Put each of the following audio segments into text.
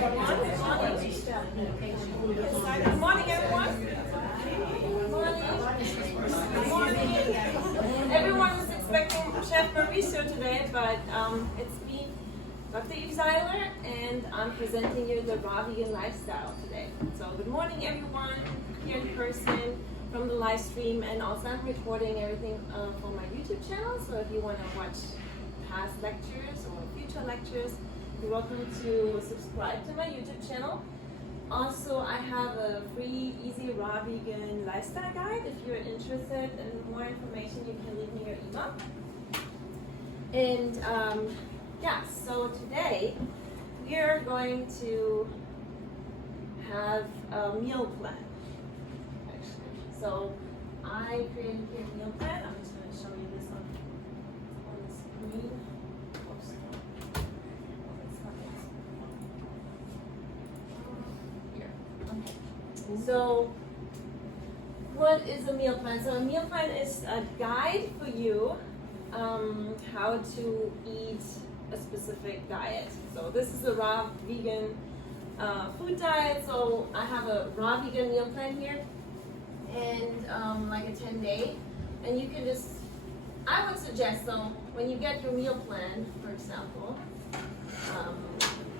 morning, everyone. Morning. Everyone was expecting Chef Mauricio today, but it's me, Dr. Eve Zeiler, and I'm presenting you the raw vegan lifestyle today. So good morning, everyone, here in person from the live stream, and also I'm recording everything for my YouTube channel. So if you want to watch past lectures or future lectures, you're welcome to subscribe to my YouTube channel. Also, I have a free, easy, raw vegan lifestyle guide. If you're interested in more information, you can leave me your email. And yeah, so today we are going to have a meal plan. Actually, so I created a meal plan. I'm just going to show you this on the screen. So, what is a meal plan? So a meal plan is a guide for you how to eat a specific diet. So this is a raw vegan food diet. So I have a raw vegan meal plan here, and like a 10-day. And you can just, I would suggest, so when you get your meal plan, for example,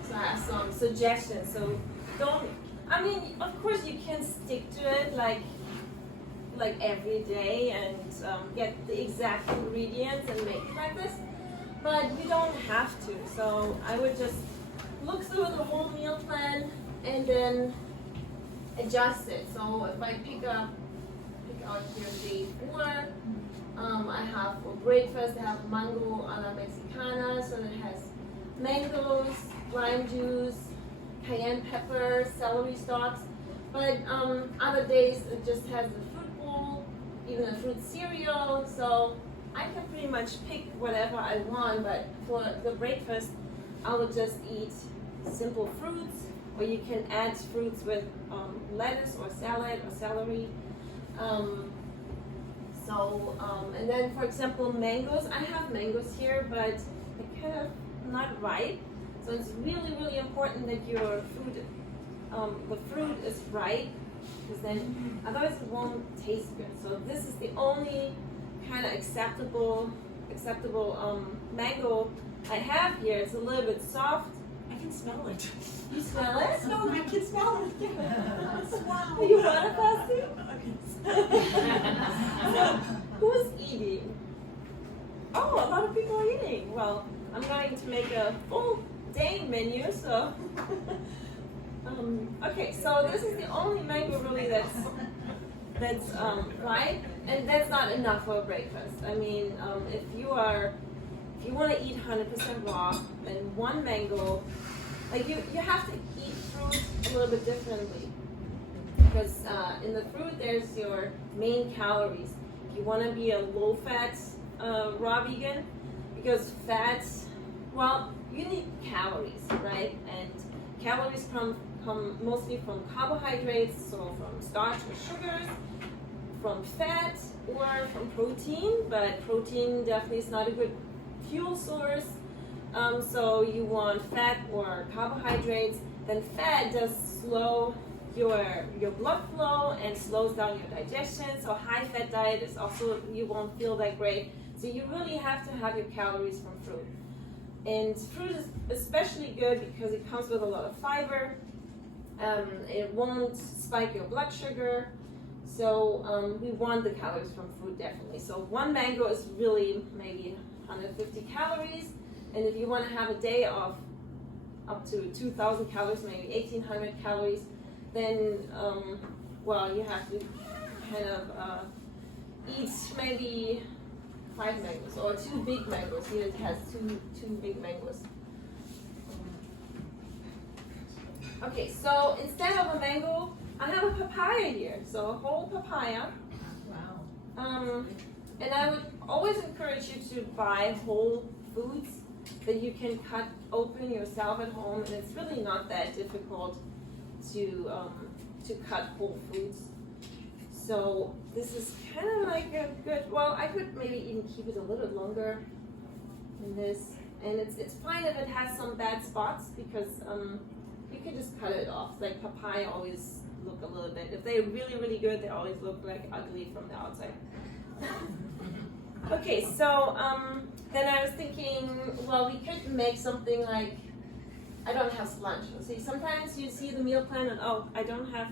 so I have some suggestions. So I mean, of course you can stick to it like every day and get the exact ingredients and make it like this, but you don't have to. So I would just look through the whole meal plan and then adjust it. So if I pick out here day 4, I have for breakfast I have mango a la mexicana, so it has mangoes, lime juice, cayenne pepper, celery stalks, but other days it just has the fruit bowl, even a fruit cereal, so I can pretty much pick whatever I want, but for the breakfast I would just eat simple fruits, or you can add fruits with lettuce or salad or celery. And then for example mangoes, I have mangoes here, but they're kind of not ripe. So it's really, really important that your food, the fruit is ripe, because then otherwise it won't taste good. So this is the only kind of acceptable mango I have here. It's a little bit soft. I can smell it. You smell it? I can smell it. Yeah. Wow. Are you water fasting? Who's eating? Oh, a lot of people are eating. Well, I'm going to make a full day menu, so okay, so this is the only mango really that's ripe, and that's not enough for breakfast. I mean, if you want to eat 100% raw, then one mango, like you have to eat fruit a little bit differently, because in the fruit there's your main calories. If you want to be a low-fat raw vegan, because fats, well, you need calories, right? And calories come mostly from carbohydrates, so from starch or sugars, from fat, or from protein, but protein definitely is not a good fuel source. So you want fat or carbohydrates. Then fat does slow your blood flow and slows down your digestion. So high fat diet is also, you won't feel that great. So you really have to have your calories from fruit. And fruit is especially good because it comes with a lot of fiber. It won't spike your blood sugar. So we want the calories from fruit definitely. So one mango is really maybe 150 calories. And if you want to have a day of up to 2,000 calories, maybe 1,800 calories, then, well, you have to kind of eat maybe 5 mangoes or 2 big mangoes. Here it has two big mangoes. Okay, so instead of a mango, I have a papaya here. So a whole papaya. Wow. And I would always encourage you to buy whole foods that you can cut open yourself at home, and it's really not that difficult to cut whole foods. So this is kind of like a good, well, I could maybe even keep it a little bit longer than this. And it's fine if it has some bad spots, because you could just cut it off. Like papaya always look a little bit. If they're really, really good, they always look like ugly from the outside. Okay, so then I was thinking, well, we could make something like, I don't have cilantro. See, sometimes you see the meal plan and, oh, I don't have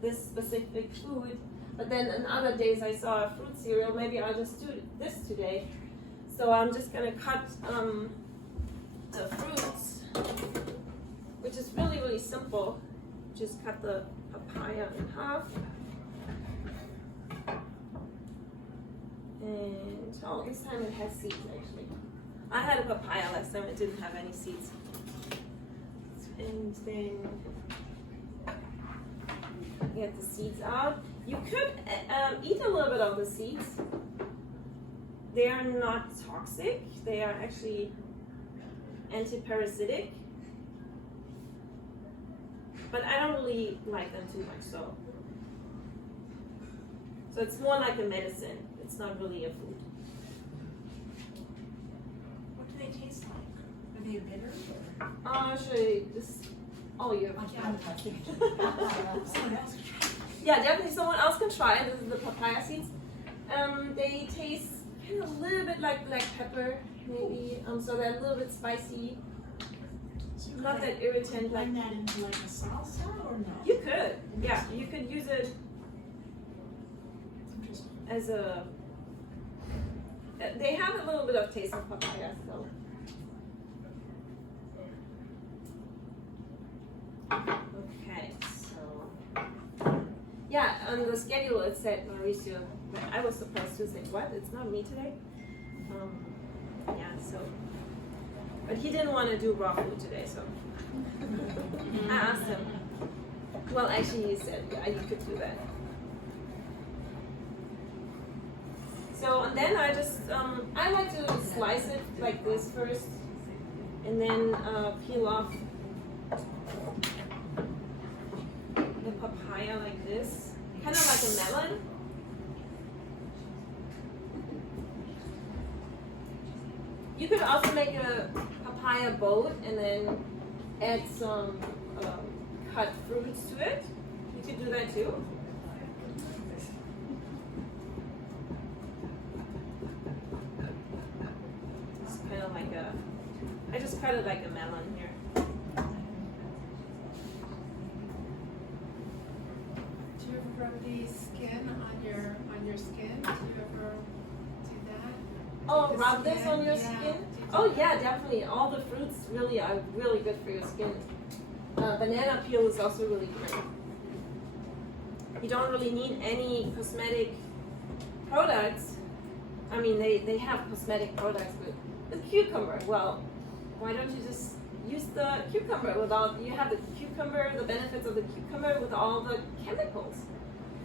this specific food. But then on other days I saw a fruit cereal, maybe I'll just do this today. So I'm just gonna cut the fruits, which is really, really simple. Just cut the papaya in half. And, oh, this time it has seeds actually. I had a papaya last time, it didn't have any seeds. And then get the seeds out. You could eat a little bit of the seeds. They are not toxic. They are actually anti-parasitic. But I don't really like them too much, so it's more like a medicine. It's not really a food. What do they taste like? Are they bitter? I'll show you this. Oh, you I can't touch it. Someone else can try. Yeah, definitely someone else can try. This is the papaya seeds. They taste kind of a little bit like black pepper, maybe. So they're a little bit spicy. So Not that irritant. Like blend that into like a salsa or no? you could, yeah, you could use it Interesting. as a. They have a little bit of taste of papaya, so. Okay, so yeah, on the schedule it said Mauricio. I was supposed to say what? It's not me today. Yeah, so. But he didn't want to do raw food today, so I asked him. Well, actually, he said, yeah, you could do that. So, and then I just, I like to slice it like this first, and then peel off the papaya like this, kind of like a melon. You could also make a papaya boat and then add some cut fruits to it. You could do that too. It's kind of like a, I just cut it like a melon here. Do you ever rub the skin on your skin? Do you ever do that? Oh, The rub this skin? on your Yeah. skin? Do you do Oh that? yeah, definitely. All the fruits really are really good for your skin. Banana peel is also really great. You don't really need any cosmetic products. I mean, they have cosmetic products with cucumber. Well, why don't you just use the cucumber without, you have the cucumber, the benefits of the cucumber with all the chemicals.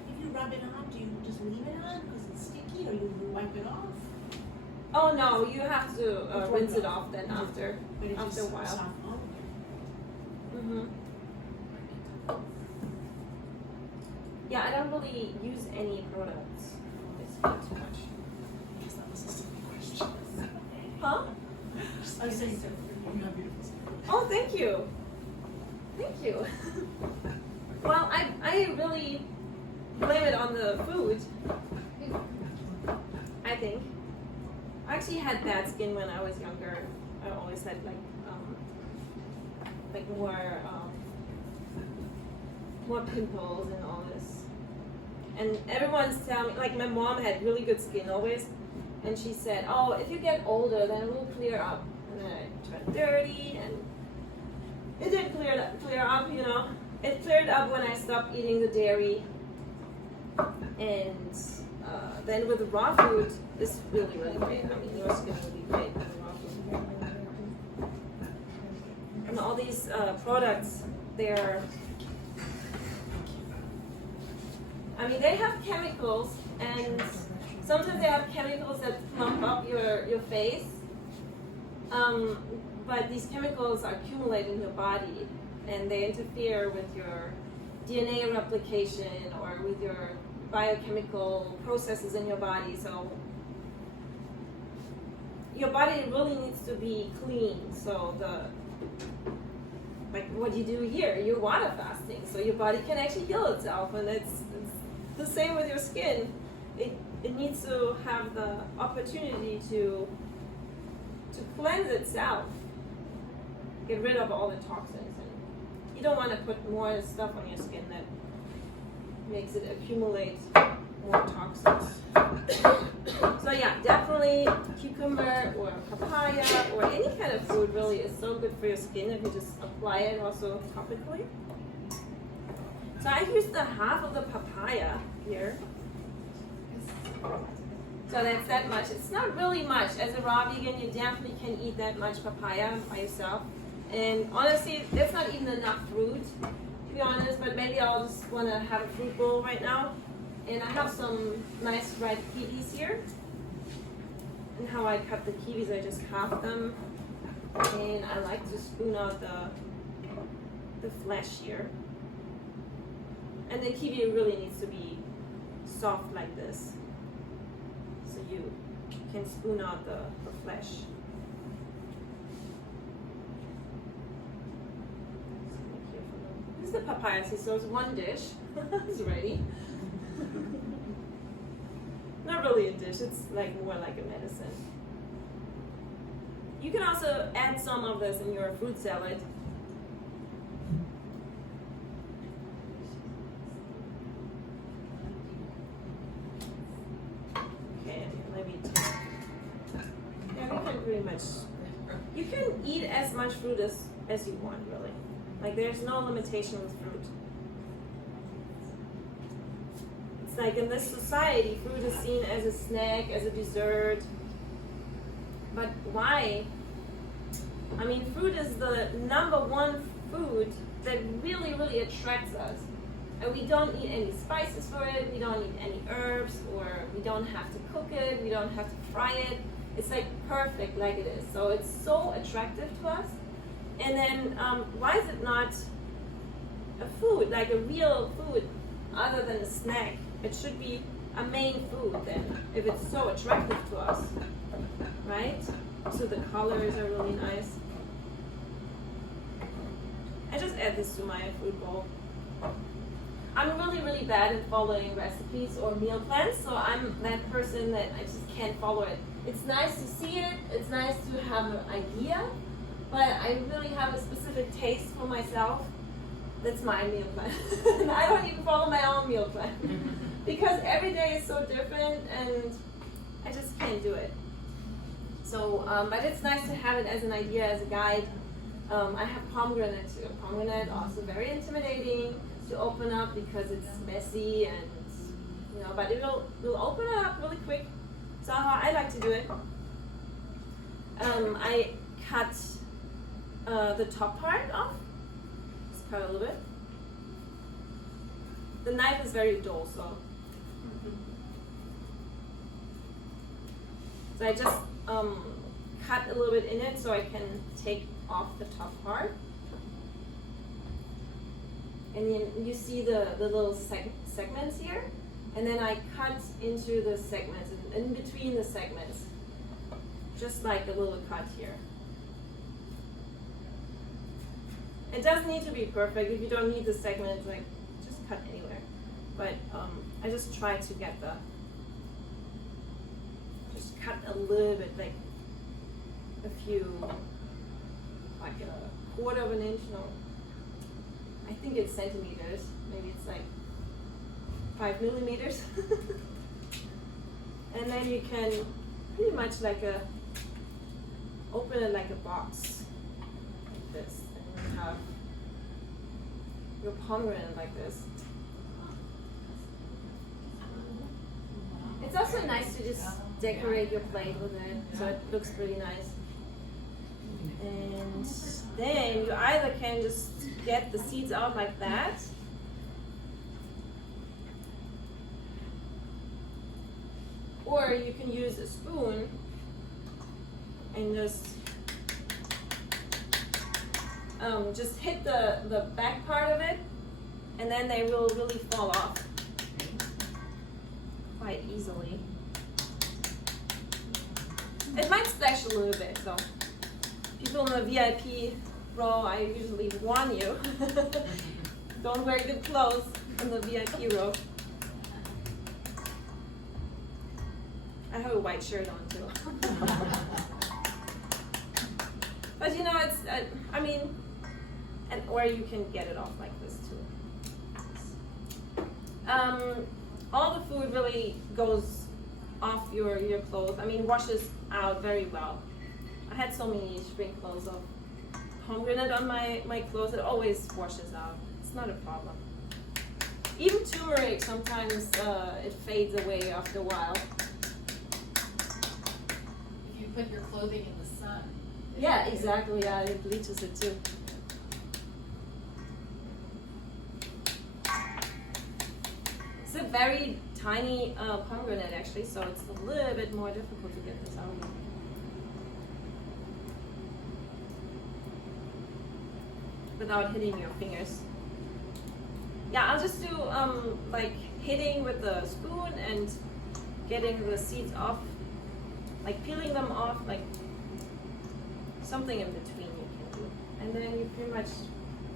If you rub it on, do you just leave it on because it's sticky, or you wipe it off? Oh no, you have to Before rinse you it go. off then after But it a just while. soft. Oh, Mm-hmm. Yeah, I don't really use any products. It's not too much. I guess that was a silly question. Huh? I was saying, you have beautiful skin. Oh, thank you. Thank you. Well, I really blame it on the food. I think. I actually had bad skin when I was younger. I always had like more pimples and all this. And everyone's telling me, like my mom had really good skin always, and she said, "Oh, if you get older, then it will clear up." And then I turned 30, and it did clear up, you know. It cleared up when I stopped eating the dairy, and then with the raw food, it's really, really great. I mean, your skin will be great with the raw food. And all these products, they have chemicals, and sometimes they have chemicals that plump up your face. But these chemicals accumulate in your body, and they interfere with your DNA replication or with your biochemical processes in your body. So your body really needs to be clean. So like what you do here, you're water fasting, so your body can actually heal itself, and it's the same with your skin. It needs to have the opportunity to cleanse itself, get rid of all the toxins, and you don't want to put more stuff on your skin that makes it accumulate more toxins. So yeah, definitely cucumber or papaya or any kind of fruit really is so good for your skin if you just apply it also topically. So I used the half of the papaya here. So that's that much. It's not really much. As a raw vegan, you definitely can eat that much papaya by yourself. And honestly, that's not even enough fruit, to be honest, but maybe I'll just want to have a fruit bowl right now. And I have some nice ripe kiwis here. And how I cut the kiwis, I just half them. And I like to spoon out the flesh here. And the kiwi really needs to be soft like this. So you can spoon out the flesh. This is the papaya, so it's one dish. It's ready. Not really a dish, it's like more like a medicine. You can also add some of this in your fruit salad. Okay, let me take. Yeah, we can pretty much. You can eat as much fruit as you want, really. Like there's no limitation with fruit. It's like in this society, fruit is seen as a snack, as a dessert. But why? I mean, fruit is the #1 food that really, really attracts us. And we don't need any spices for it, we don't need any herbs, or we don't have to cook it, we don't have to fry it. It's like perfect like it is. So it's so attractive to us. And then why is it not a food, like a real food, other than a snack? It should be a main food then, if it's so attractive to us, right? So the colors are really nice. I just add this to my food bowl. I'm really, really bad at following recipes or meal plans, so I'm that person that I just can't follow it. It's nice to see it, it's nice to have an idea, but I really have a specific taste for myself. That's my meal plan. And I don't even follow my own meal plan because every day is so different and I just can't do it. So, but it's nice to have it as an idea, as a guide. I have pomegranate too. Pomegranate also very intimidating to open up because it's messy and but it'll open it up really quick. So how I like to do it, I cut the top part off. Just cut a little bit. The knife is very dull, so I just cut a little bit in it so I can take off the top part. And then you see the little segments here, and then I cut into the segments, and in between the segments, just like a little cut here. It doesn't need to be perfect. If you don't need the segments, like just cut anywhere. But I just try to get just cut a little bit, like a few, like a 1/4 of an inch, no. I think it's centimeters. Maybe it's like 5 millimeters. And then you can pretty much open it like a box, like this, and you have your pomegranate like this. It's also nice to just decorate your plate with it, so it looks pretty nice. And then you either can just get the seeds out like that, or you can use a spoon and just hit the back part of it, and then they will really fall off quite easily. It might splash a little bit, so people in the VIP Bro, I usually warn you. Don't wear good clothes in the VIP row. I have a white shirt on too. But you know, it's, I mean, and or you can get it off like this too. All the food really goes off your clothes. I mean, washes out very well. I had so many sprinkles of pomegranate on my clothes. It always washes out. It's not a problem. Even turmeric, sometimes it fades away after a while. If you put your clothing in the sun. Yeah, exactly. Yeah, it bleaches it too. It's a very tiny pomegranate actually, so it's a little bit more difficult to get this out. Without hitting your fingers. Yeah, I'll just do like hitting with the spoon and getting the seeds off, like peeling them off, like something in between you can do. And then you pretty much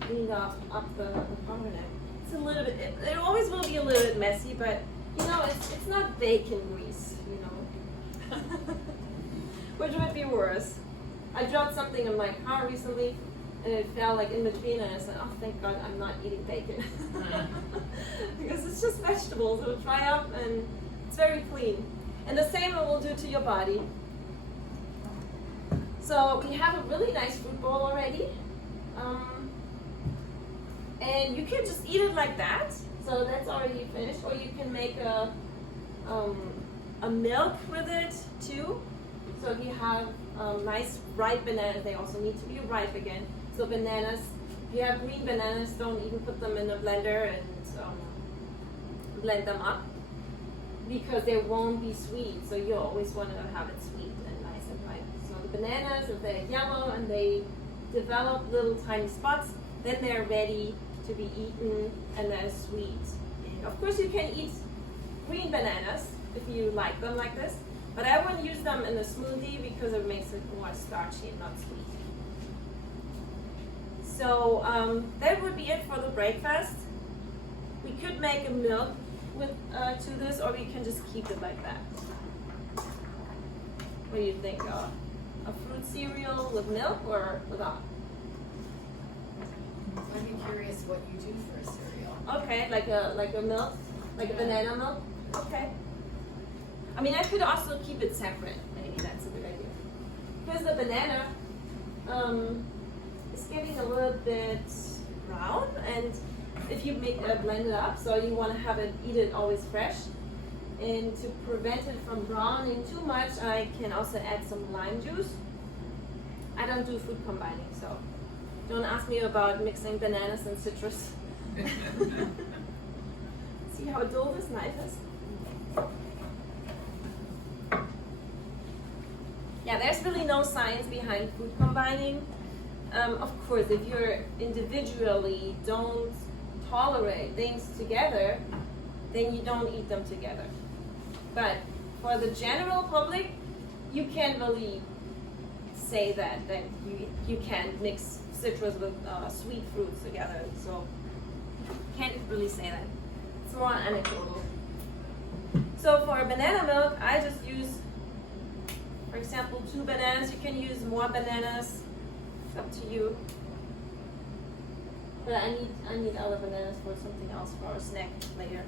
clean up the pomegranate. It's a little bit, it always will be a little bit messy, but you know, it's not bacon grease, you know. Which would be worse. I dropped something in my car recently and it fell like in between and I said, oh thank God I'm not eating bacon. Because it's just vegetables, it'll dry up and it's very clean. And the same it will do to your body. So we have a really nice fruit bowl already. And you can just eat it like that. So that's already finished. Or you can make a milk with it too. So if you have nice ripe bananas, they also need to be ripe again. So bananas, if you have green bananas, don't even put them in a blender and blend them up because they won't be sweet. So you always want to have it sweet and nice and ripe. So the bananas, if they're yellow and they develop little tiny spots, then they're ready to be eaten and they're sweet. And of course you can eat green bananas if you like them like this, but I wouldn't use them in a smoothie because it makes it more starchy and not sweet. So that would be it for the breakfast. We could make a milk with to this, or we can just keep it like that. What do you think? A fruit cereal with milk or without? I'd be curious what you do for a cereal. Okay, like a milk, like a banana milk. Okay. I mean, I could also keep it separate. Maybe that's a good idea. Because the banana is getting a little bit brown, and if you blend it up, so you want to eat it always fresh. And to prevent it from browning too much, I can also add some lime juice. I don't do food combining, so don't ask me about mixing bananas and citrus. See how dull this knife is? Yeah, there's really no science behind food combining. Of course, if you're individually don't tolerate things together, then you don't eat them together. But for the general public, you can't really say that you can mix citrus with sweet fruits together. So can't really say that. It's more anecdotal. So for banana milk, I just use, for example, 2 bananas. You can use more bananas. It's up to you. But I need other bananas for something else, for a snack later.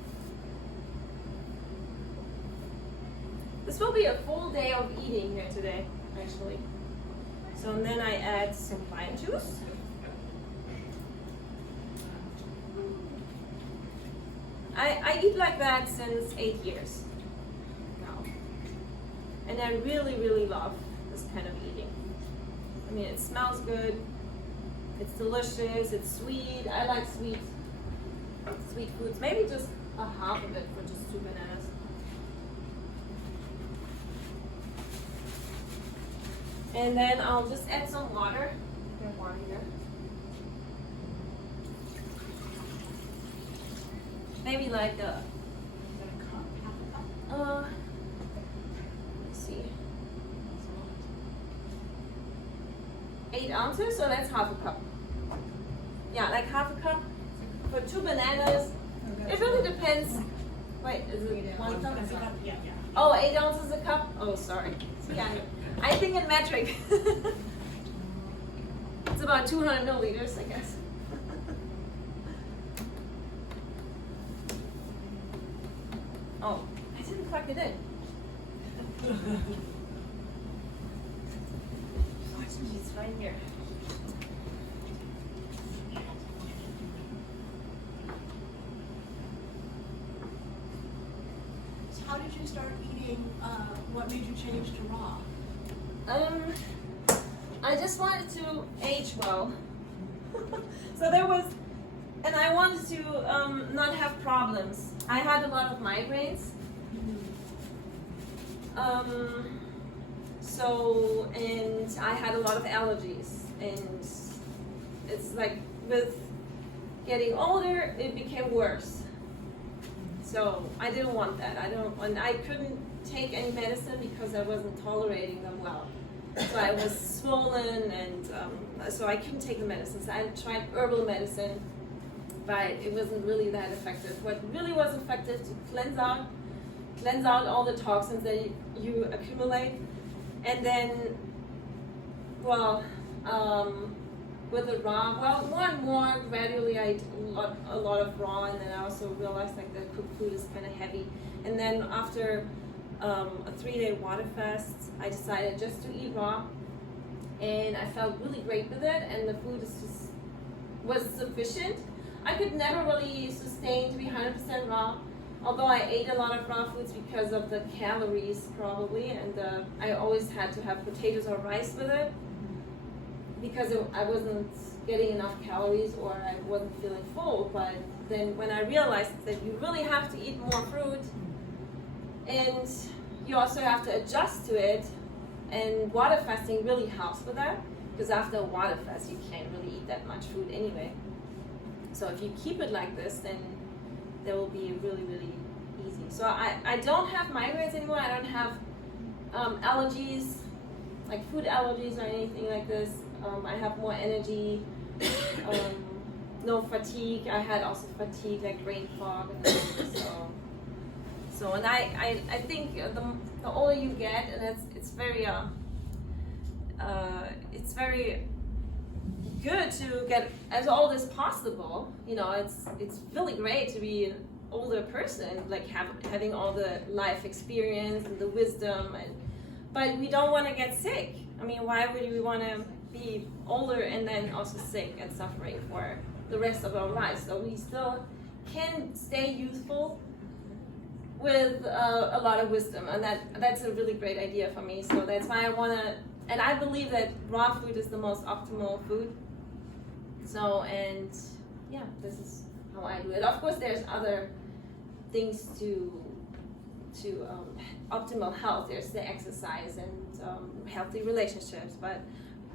This will be a full day of eating here today, actually. So and then I add some lime juice. I eat like that since 8 years now. And I really, really love this kind of eating. I mean, it smells good. It's delicious. It's sweet. I like sweet foods. Maybe just a half of it for just 2 bananas. And then I'll just add some water. There's water here. Maybe like a, let's see, 8 ounces, so that's half a cup. Yeah, like half a cup for 2 bananas. It really depends. Wait, is it 1 cup? Yeah. Oh, 8 ounces a cup? Oh, sorry. See, I think in metric. It's about 200 milliliters, I guess. Oh, I didn't plug it in. It's right here. So how did you start eating? What made you change to raw? I just wanted to age well. So there was, and I wanted to not have problems. I had a lot of migraines. And I had a lot of allergies, and it's like with getting older, it became worse. So I didn't want that. I couldn't take any medicine because I wasn't tolerating them well. So I was swollen, and so I couldn't take the medicines. I tried herbal medicine, but it wasn't really that effective. What really was effective to cleanse out all the toxins that you accumulate, and then, with the raw, more and more gradually I ate a lot of raw, and then I also realized like the cooked food is kind of heavy. And then after a 3-day water fast, I decided just to eat raw, and I felt really great with it, and the food was sufficient. I could never really sustain to be 100% raw, although I ate a lot of raw foods because of the calories probably, and I always had to have potatoes or rice with it because I wasn't getting enough calories or I wasn't feeling full. But then when I realized that you really have to eat more fruit, and you also have to adjust to it, and water fasting really helps with that, because after a water fast you can't really eat that much food anyway. So if you keep it like this, then that will be really, really easy. So I don't have migraines anymore. I don't have allergies, like food allergies or anything like this. I have more energy, no fatigue. I had also fatigue, like brain fog, and and I think the older you get, and it's very good to get as old as possible. You know, it's really great to be an older person, like having all the life experience and the wisdom, but we don't want to get sick. I mean, why would we want to be older and then also sick and suffering for the rest of our lives? So we still can stay youthful with a lot of wisdom, and that's a really great idea for me. So that's why I want to, and I believe that raw food is the most optimal food. So, and yeah, this is how I do it. Of course, there's other things to optimal health. There's the exercise and healthy relationships, but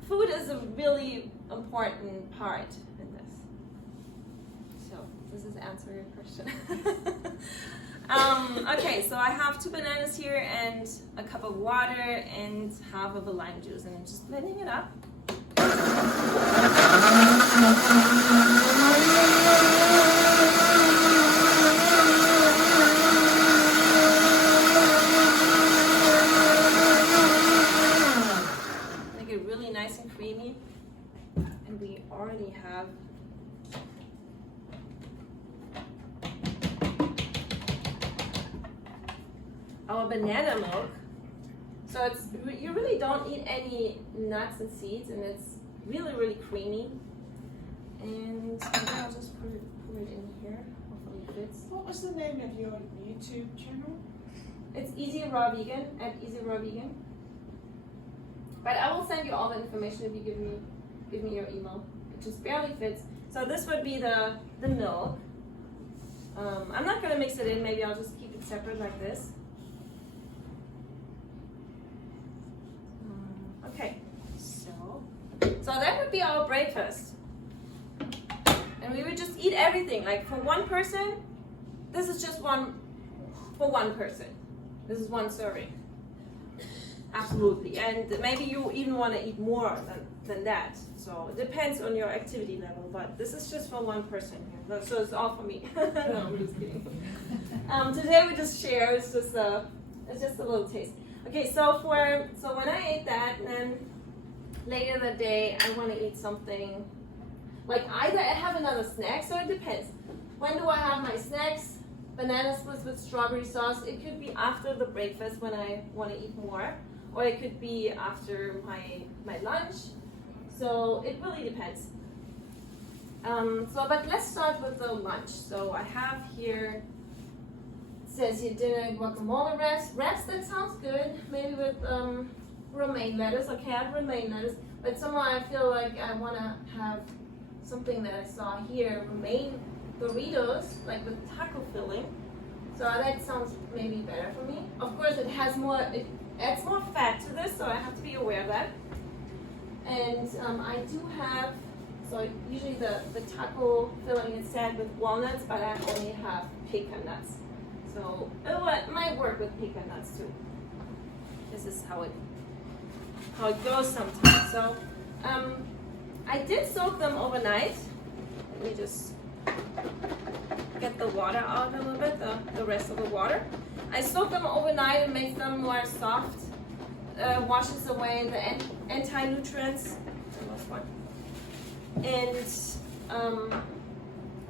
food is a really important part in this. So, does this answer your question? Okay, so I have 2 bananas here and a cup of water and half of a lime juice, and I'm just blending it up. Make it really nice and creamy, and we already have our banana milk. So you really don't need any nuts and seeds, and it's really, really creamy. And I'll just pour it in here. Hopefully it fits. What was the name of your YouTube channel? It's Easy Raw Vegan, at Easy Raw Vegan. But I will send you all the information if you give me your email. It just barely fits. So this would be the milk. I'm not gonna mix it in. Maybe I'll just keep it separate like this. Okay, so that would be our breakfast. And we would just eat everything. Like for one person, this is just one, for one person. This is one serving. Absolutely. And maybe you even want to eat more than that. So it depends on your activity level, but this is just for one person here. So it's all for me. No, I'm just kidding. Today we just share, it's just a little taste. Okay, so when I ate that, then later that day I want to eat something, like either I have another snack, so it depends. When do I have my snacks? Banana splits with strawberry sauce. It could be after the breakfast when I want to eat more, or it could be after my lunch. So it really depends. But let's start with the lunch. So I have here, it says here dinner guacamole wraps. That sounds good. Maybe with romaine lettuce. Okay, I have romaine lettuce. But somehow I feel like I want to have something that I saw here, romaine burritos, like with taco filling. So that sounds maybe better for me. Of course, it adds more fat to this, so I have to be aware of that. And I do have, so usually the taco filling is said with walnuts, but I only have pecan nuts. So it might work with pecan nuts too. This is how it goes sometimes. So I did soak them overnight. Let me just get the water out a little bit, the rest of the water. I soak them overnight and make them more soft. Washes away the anti-nutrients. And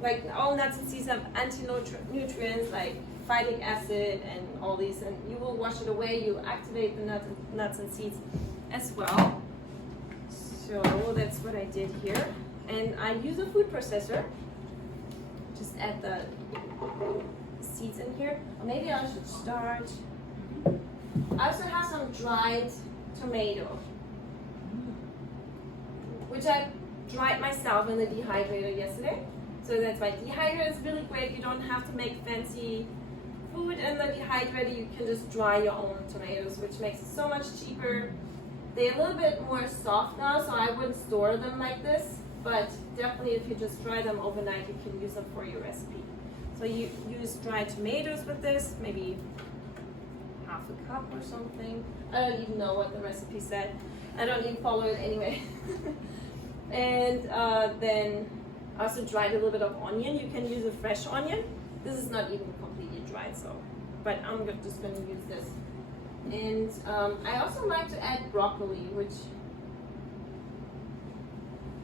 like all nuts and seeds have anti-nutrients like phytic acid and all these, and you will wash it away. You activate the nuts and seeds as well. So that's what I did here. And I use a food processor. Just add the seeds in here. Or maybe I should start. I also have some dried tomato, which I dried myself in the dehydrator yesterday. So that's why dehydrator is really great. You don't have to make fancy food in the dehydrator. You can just dry your own tomatoes, which makes it so much cheaper. They're a little bit more soft now, so I wouldn't store them like this. But definitely if you just dry them overnight, you can use them for your recipe. So you use dried tomatoes with this, maybe half a cup or something. I don't even know what the recipe said. I don't even follow it anyway. And then also dried a little bit of onion. You can use a fresh onion. This is not even completely dried, so, but I'm just going to use this. And I also like to add broccoli, which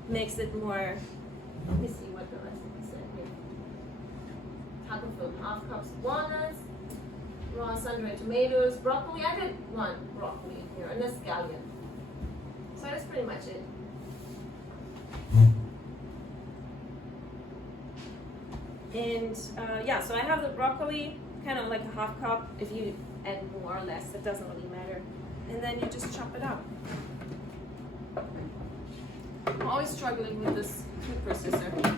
makes it more, let me see what the recipe said here. Taco filling, half cups of walnuts, raw sun-dried tomatoes, broccoli. I did one broccoli in here, and a scallion. So that's pretty much it. And yeah, so I have the broccoli, kind of like a half cup. If you add more or less, it doesn't really matter. And then you just chop it up. I'm always struggling with this food processor.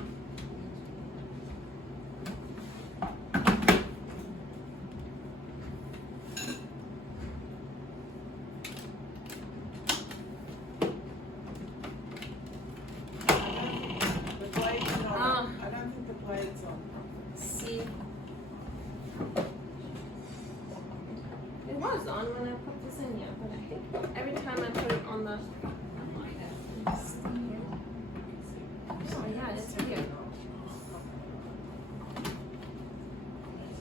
See, it was on when I put this in here, but I think every time I put it on the, oh yeah, it's here.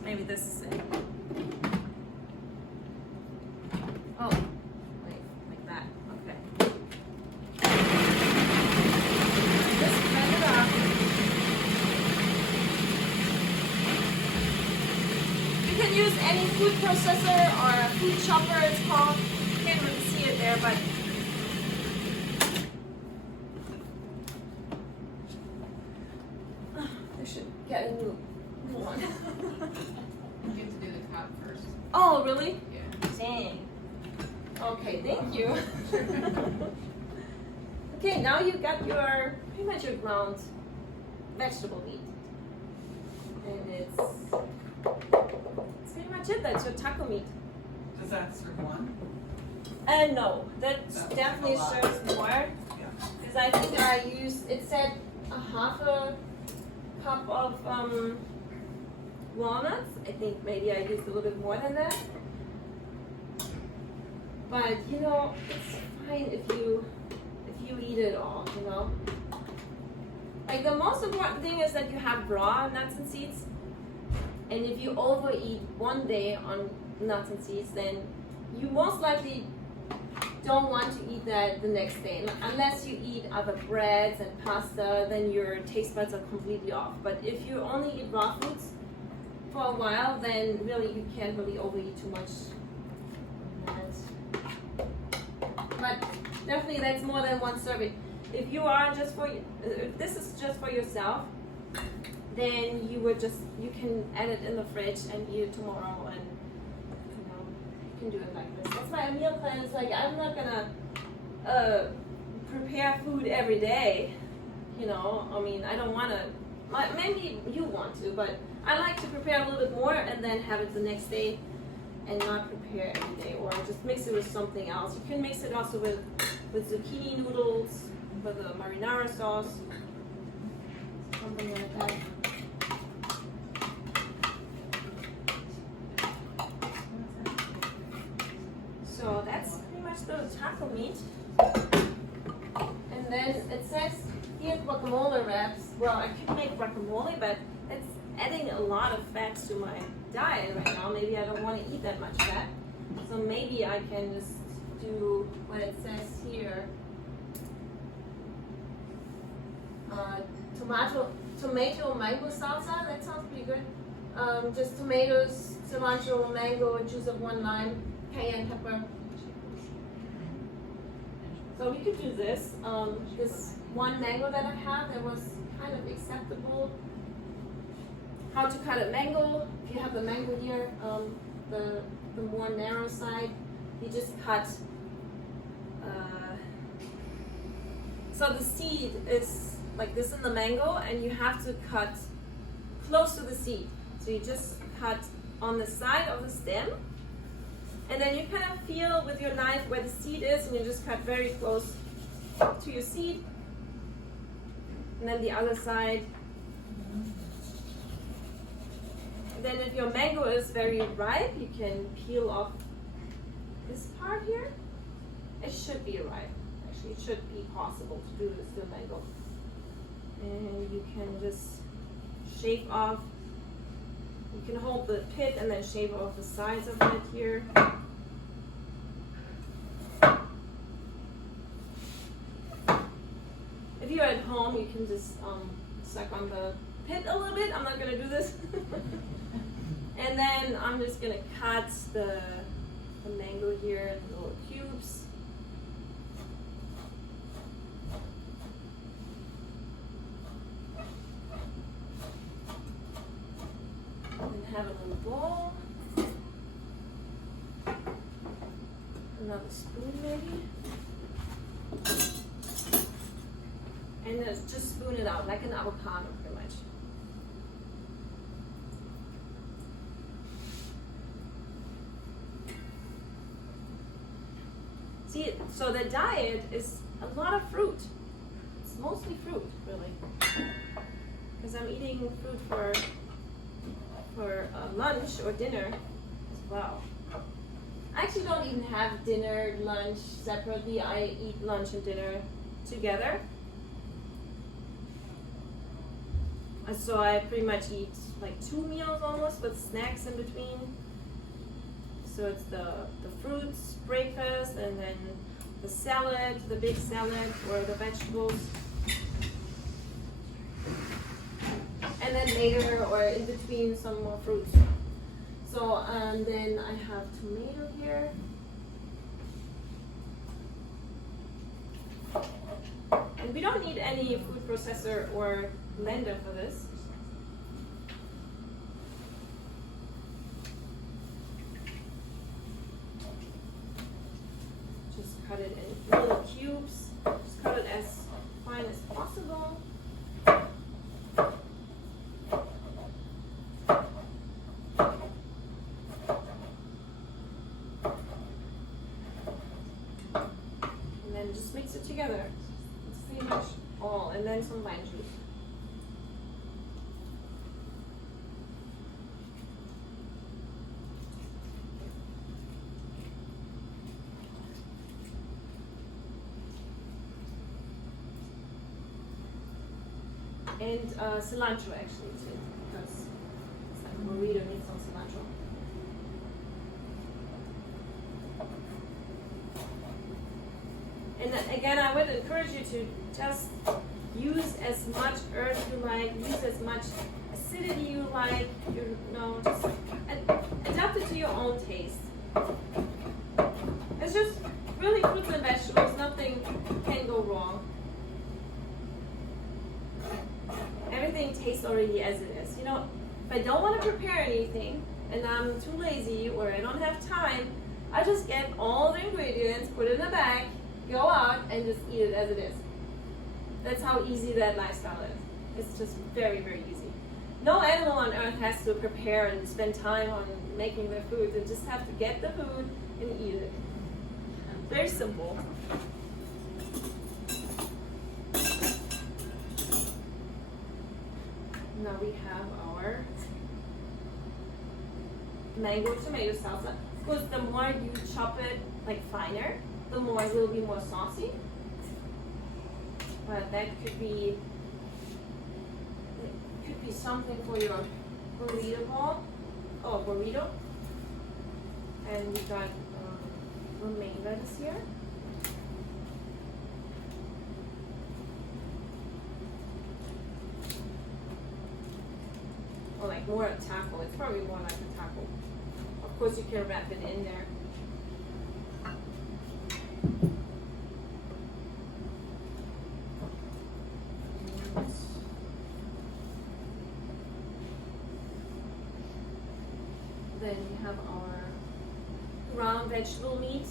Maybe this is it. Oh, like that. Okay. Just blend it up. You can use any food processor or a food chopper, it's called. You can't really see it there, but I should get a new one. You have to do the top first. Oh, really? Yeah. Dang. Okay, thank you. Okay, now you got your pretty much your ground vegetable meat, and it's pretty much it. That's your taco meat. Does that serve one? No, that That definitely a lot. serves more. Yeah. Because I think I used, it said a half a cup of walnuts. I think maybe I used a little bit more than that. But you know, it's fine if you you eat it all, you know. Like the most important thing is that you have raw nuts and seeds. And if you overeat one day on nuts and seeds, then you most likely don't want to eat that the next day. Unless you eat other breads and pasta, then your taste buds are completely off. But if you only eat raw foods for a while, then really you can't really overeat too much. But definitely that's more than one serving. If you are just for, if this is just for yourself, then you can add it in the fridge and eat it tomorrow, and you know, you can do it like this. That's my meal plan. It's like I'm not gonna prepare food every day. You know, I mean, I don't wanna. Maybe you want to, but I like to prepare a little bit more and then have it the next day, and not prepare every day, or just mix it with something else. You can mix it also with zucchini noodles, with a marinara sauce, something like that. So that's pretty much the taco meat. And then it says here guacamole wraps. Well, I could make guacamole, but it's adding a lot of fat to my diet right now. Maybe I don't want to eat that much fat. So maybe I can just do what it says here. Tomato mango salsa. That sounds pretty good. Just tomatoes, cilantro, mango, juice of 1 lime, cayenne pepper. So we could do this. This one mango that I have that was kind of acceptable. How to cut a mango. If you have the mango here, the more narrow side, you just cut. So the seed is like this in the mango, and you have to cut close to the seed. So you just cut on the side of the stem, and then you kind of feel with your knife where the seed is, and you just cut very close to your seed. And then the other side. And then if your mango is very ripe, you can peel off this part here. It should be ripe. Actually, it should be possible to do this to mango. And you can just shave off. You can hold the pit and then shave off the sides of it here. If you're at home, you can just suck on the pit a little bit. I'm not gonna do this. And then I'm just gonna cut the mango here in little cubes. And have a little bowl. Another spoon maybe. And just spoon it out like an avocado pretty much. See, so the diet is a lot of fruit. It's mostly fruit, really. Because I'm eating fruit for lunch or dinner as well. I actually don't even have dinner, lunch separately. I eat lunch and dinner together. So I pretty much eat like 2 meals almost with snacks in between. So it's the fruits, breakfast, and then the salad, the big salad, or the vegetables. And then later or in between some more fruits. So then I have tomato here. And we don't need any food processor or blender for this. Just cut it in little cubes. Just cut it as fine as possible. And then just mix it together. It's pretty much all. And then some lime juice. And cilantro actually too, because it's like a burrito needs some cilantro. And then, again, I would encourage you to just use as much earth you like, use as much acidity you like, you know, just adapt it to your own taste. It's just really fruits and vegetables, nothing can go wrong. Everything tastes already as it is. You know, if I don't want to prepare anything and I'm too lazy or I don't have time, I just get all the ingredients, put it in a bag, go out and just eat it as it is. That's how easy that lifestyle is. It's just very, very easy. No animal on earth has to prepare and spend time on making their food. They just have to get the food and eat it. Very simple. Now we have our mango tomato salsa. Of course, the more you chop it like finer, the more it will be more saucy. But that could be something for your burrito ball. Oh, burrito. And we got romaine lettuce here. Or like more a taco. It's probably more like a taco. Of course, you can wrap it in there. Then we have our ground vegetable meat.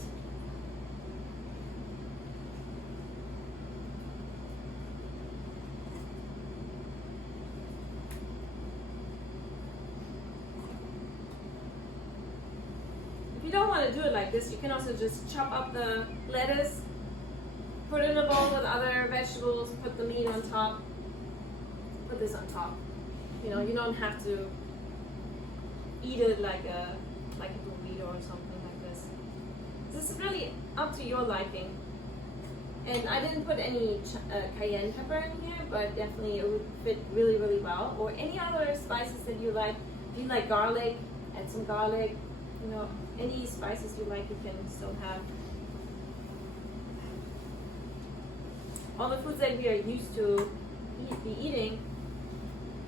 If you don't want to do it like this, you can also just chop up the lettuce, put it in a bowl with other vegetables, put the meat on top, put this on top. You know, you don't have to eat it like a burrito or something like this. This is really up to your liking. And I didn't put any cayenne pepper in here, but definitely it would fit really, really well. Or any other spices that you like. If you like garlic, add some garlic. You know, any spices you like, you can still have. All the foods that we are used to be eating,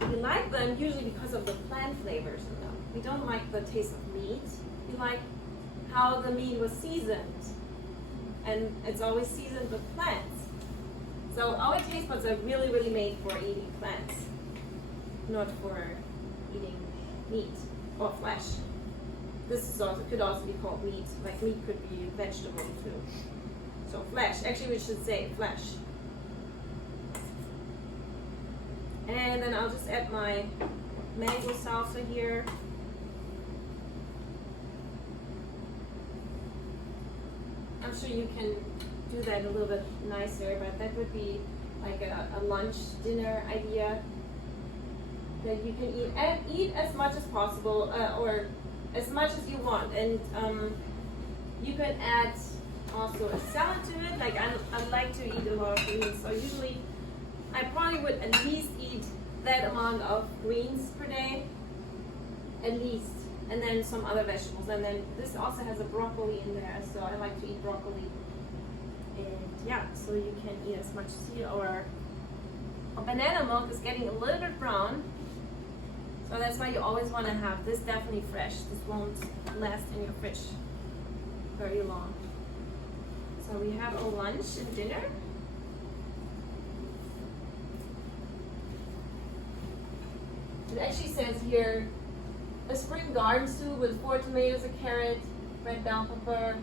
we like them usually because of the plant flavors in them. We don't like the taste of meat. We like how the meat was seasoned. And it's always seasoned with plants. So our taste buds are really, really made for eating plants, not for eating meat or flesh. This is also, could also be called meat. Like meat could be vegetable too. So flesh, actually we should say flesh. And then I'll just add my mango salsa here. I'm sure you can do that a little bit nicer, but that would be like a lunch, dinner idea that you can eat. And eat as much as possible, or as much as you want. And you can add also a salad to it. Like I like to eat a lot of greens, so usually I probably would at least eat that amount of greens per day, at least. And then some other vegetables. And then this also has a broccoli in there, so I like to eat broccoli. And yeah, so you can eat as much as you, or banana milk is getting a little bit brown. So that's why you always want to have this definitely fresh. This won't last in your fridge very long. So we have a lunch and dinner. It actually says here, a spring garden soup with 4 tomatoes, a carrot, red bell pepper,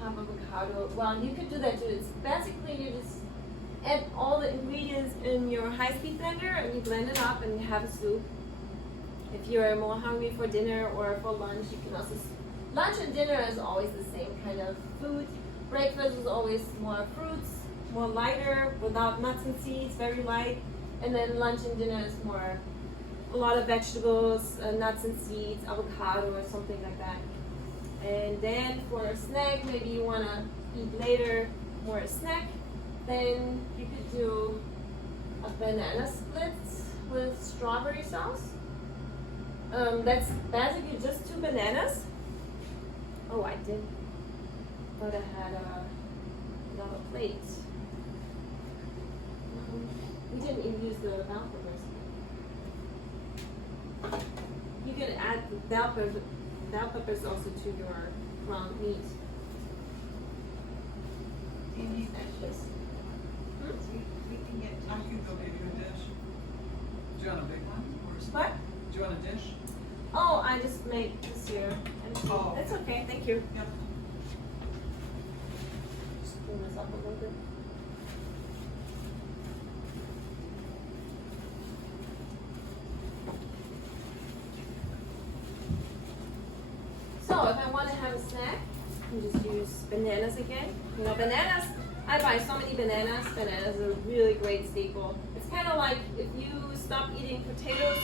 half avocado. Well, you could do that too. It's basically you just add all the ingredients in your high-speed blender and you blend it up and you have a soup. If you're more hungry for dinner or for lunch, you can also. Lunch and dinner is always the same kind of food. Breakfast is always more fruits, more lighter, without nuts and seeds, very light. And then lunch and dinner is more. A lot of vegetables, nuts and seeds, avocado or something like that. And then for a snack, maybe you want to eat later, more a snack, then you could do a banana splits with strawberry sauce. That's basically just 2 bananas. Oh, I did. Thought I had another plate. We didn't even use the bell peppers. You can add bell peppers also to your ground meat. Do you need dishes? We can get. I can go get you a dish. Do you want a big one? Or is- What? Do you want a dish? Oh, I just made this here. Oh. That's okay, thank you. Yep. Just pull this up a little bit. So if I want to have a snack, I can just use bananas again. You know, bananas, I buy so many bananas. Bananas are a really great staple. It's kind of like if you stop eating potatoes.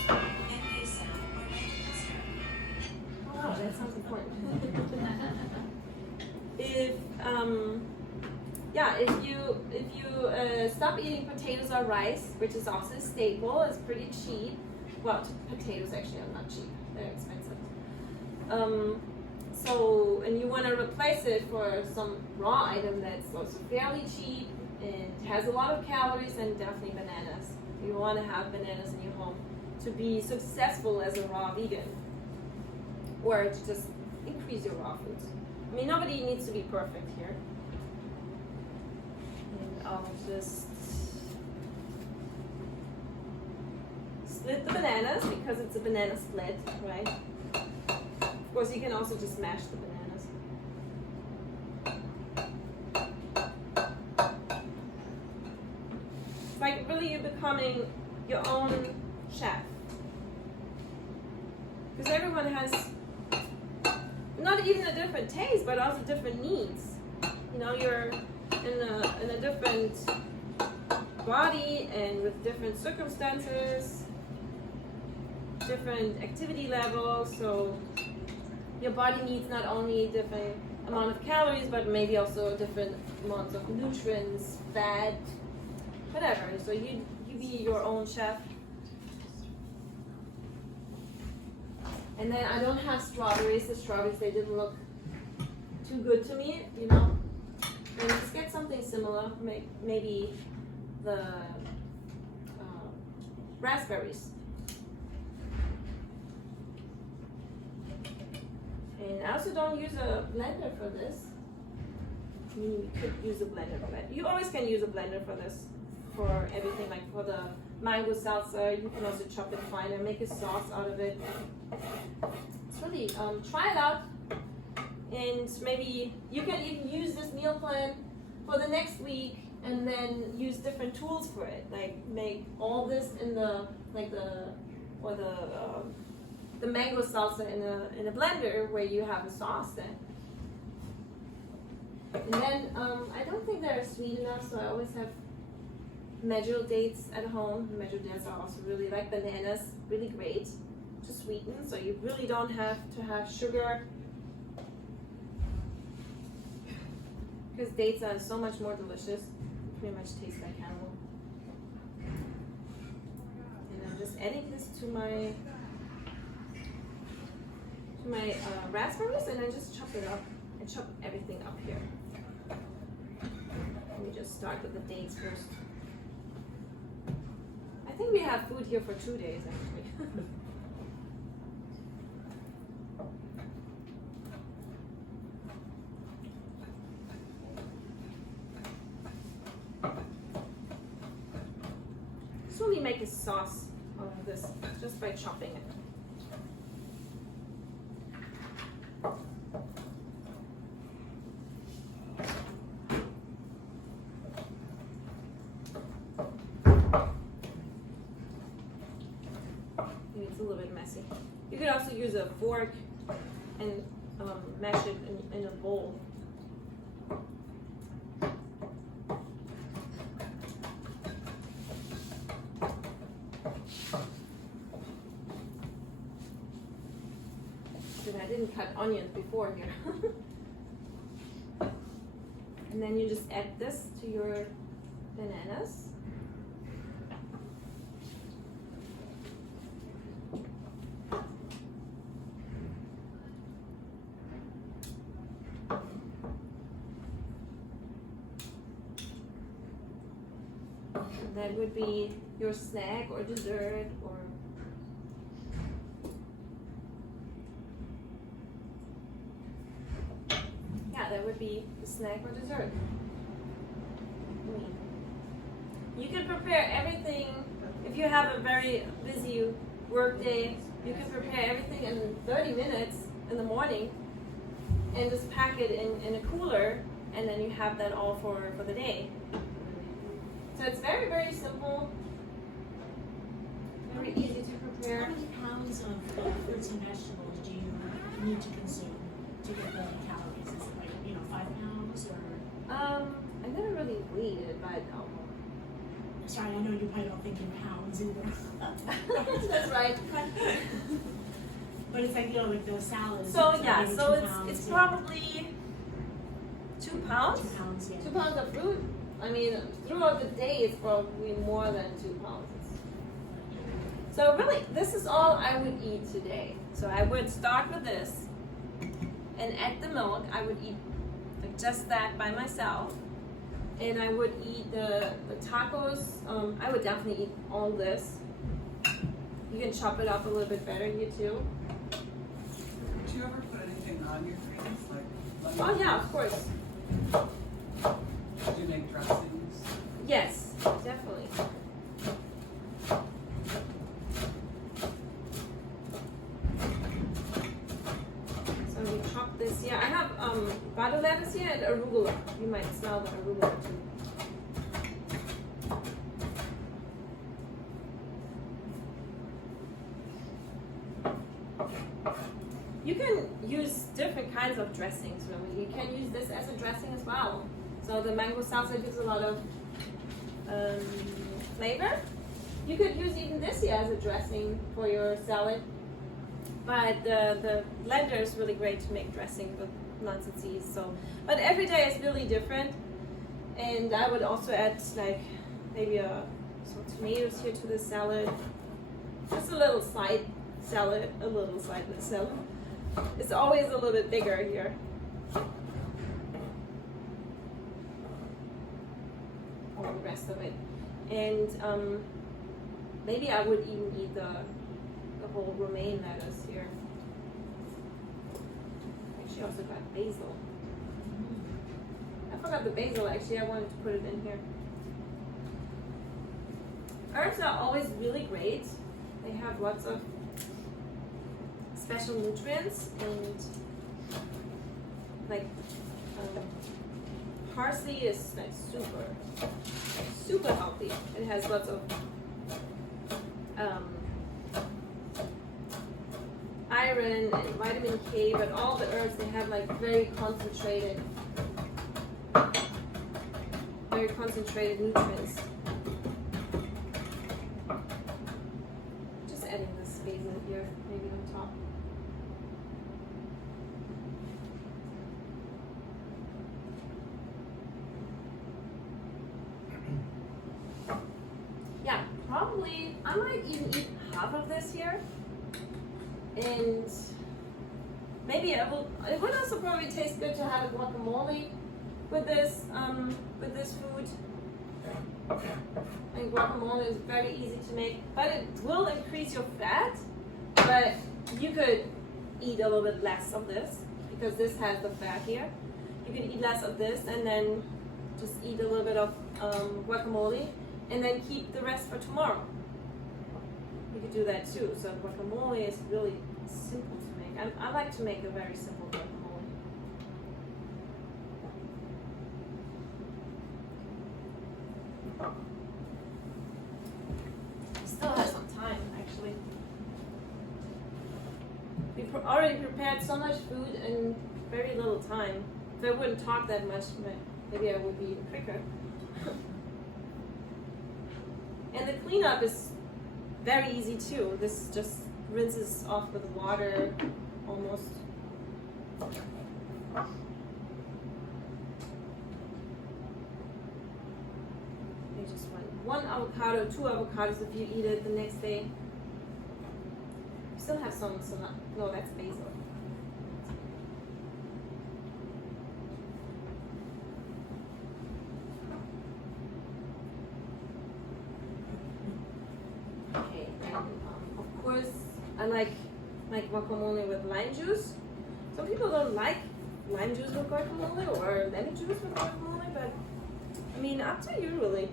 Oh, that sounds important. If you stop eating potatoes or rice, which is also a staple, it's pretty cheap. Well, potatoes actually are not cheap; they're expensive. And you want to replace it for some raw item that's also fairly cheap and has a lot of calories, and definitely bananas. You want to have bananas in your home to be successful as a raw vegan, or to just increase your raw foods. I mean, nobody needs to be perfect here. And I'll just split the bananas because it's a banana split, right? Of course, you can also just mash the bananas. It's like really you're becoming your own chef. Because everyone has not even a different taste, but also different needs. You know, you're in a different body and with different circumstances, different activity levels, so your body needs not only a different amount of calories, but maybe also different amounts of nutrients, fat, whatever. So you be your own chef. And then I don't have strawberries. The strawberries, they didn't look too good to me, you know. And just get something similar, maybe the raspberries. And I also don't use a blender for this. I mean, you could use a blender for that. You always can use a blender for this, for everything, like for the mango salsa. You can also chop it finer, make a sauce out of it. It's really, try it out. And maybe you can even use this meal plan for the next week and then use different tools for it. Like make all this in the, the mango salsa in a blender where you have a sauce then. And then I don't think they're sweet enough, so I always have measured dates at home. Measured dates are also really like bananas, really great to sweeten, so you really don't have to have sugar, because dates are so much more delicious. Pretty much taste like caramel. And I'm just adding this to my raspberries, and I just chop it up and chop everything up here. Let me just start with the dates first. I think we have food here for 2 days actually. So we make a sauce out of this just by chopping it. It's a little bit messy. You could also use a fork and mash it in a bowl. I didn't cut onions before here. And then you just add this to your bananas. that would be your snack or dessert or yeah, that would be the snack or dessert. You can prepare everything if you have a very busy work day. You can prepare everything in 30 minutes in the morning and just pack it in a cooler, and then you have that all for the day. So it's very, very simple, very easy to prepare. How many pounds of fruits and vegetables do you need to consume to get the calories? Is it like, 5 pounds or? I never really weighed it, but Sorry, I know you probably don't think in pounds either. that's right. But it's like, like the salads. So it's yeah, maybe so 2 pounds, it's yeah. probably 2 pounds. 2 pounds, yeah. 2 pounds of fruit. I mean, throughout the day, it's probably more than 2 pounds. So really, this is all I would eat today. So I would start with this, and add the milk. I would eat like just that by myself, and I would eat the tacos. I would definitely eat all this. You can chop it up a little bit better here too. Did you ever put anything on your greens, like Oh lemon? yeah, of course. Did you make dressings? Yes, definitely. So we chop this here. I have butter lettuce here and arugula. You might smell the arugula too. You can use different kinds of dressings, really. You can use this as a dressing as well. So the mango salsa gives a lot of flavor. You could use even this here as a dressing for your salad. But the blender is really great to make dressing with nuts and seeds. So, but every day is really different. And I would also add like maybe some tomatoes here to the salad. Just a little side salad, a little sideless salad. It's always a little bit bigger here. All the rest of it. And maybe I would even eat the whole romaine lettuce here. Actually, also got basil. I forgot the basil, actually. I wanted to put it in here. Herbs are always really great. They have lots of special nutrients, and like parsley is like super healthy. It has lots of iron and vitamin K, but all the herbs, they have like very concentrated nutrients. Just adding this basil here, maybe on top. Yeah, probably I might even eat half of this here, and maybe it would also probably taste good to have a guacamole with this food. And guacamole is very easy to make, but it will increase your fat. But you could eat a little bit less of this because this has the fat here. You can eat less of this and then just eat a little bit of guacamole, and then keep the rest for tomorrow. You could do that too. So guacamole is really simple to make. I like to make a very simple guacamole. Still have some time, actually. We already prepared so much food in very little time. If I wouldn't talk that much, maybe I would be even quicker. And the cleanup is very easy too. This just rinses off with water, almost. You just want 1 avocado, 2 avocados if you eat it the next day. You still have some, no, that's basil. course, I like guacamole with lime juice. Some people don't like lime juice with guacamole or lemon juice with guacamole, but I mean, up to you really. You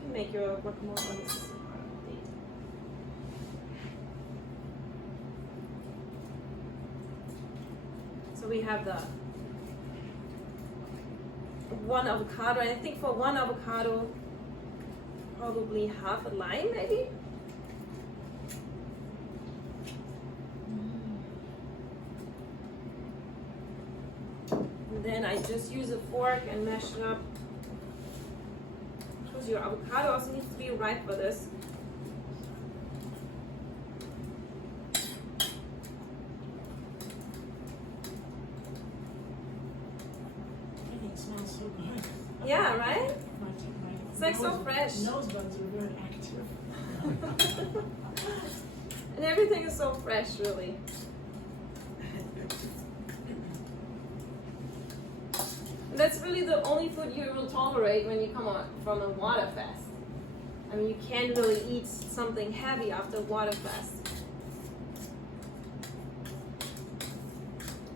can make your guacamole on this date. So we have the one avocado, and I think for one avocado, probably half a lime maybe. And then I just use a fork and mash it up. Because your avocado also needs to be ripe for this. Everything smells so good. Yeah, right? It's like so nose- fresh. Nose buds are very active. And everything is so fresh, really. And that's really the only food you will tolerate when you come on from a water fast. I mean, you can't really eat something heavy after water fast.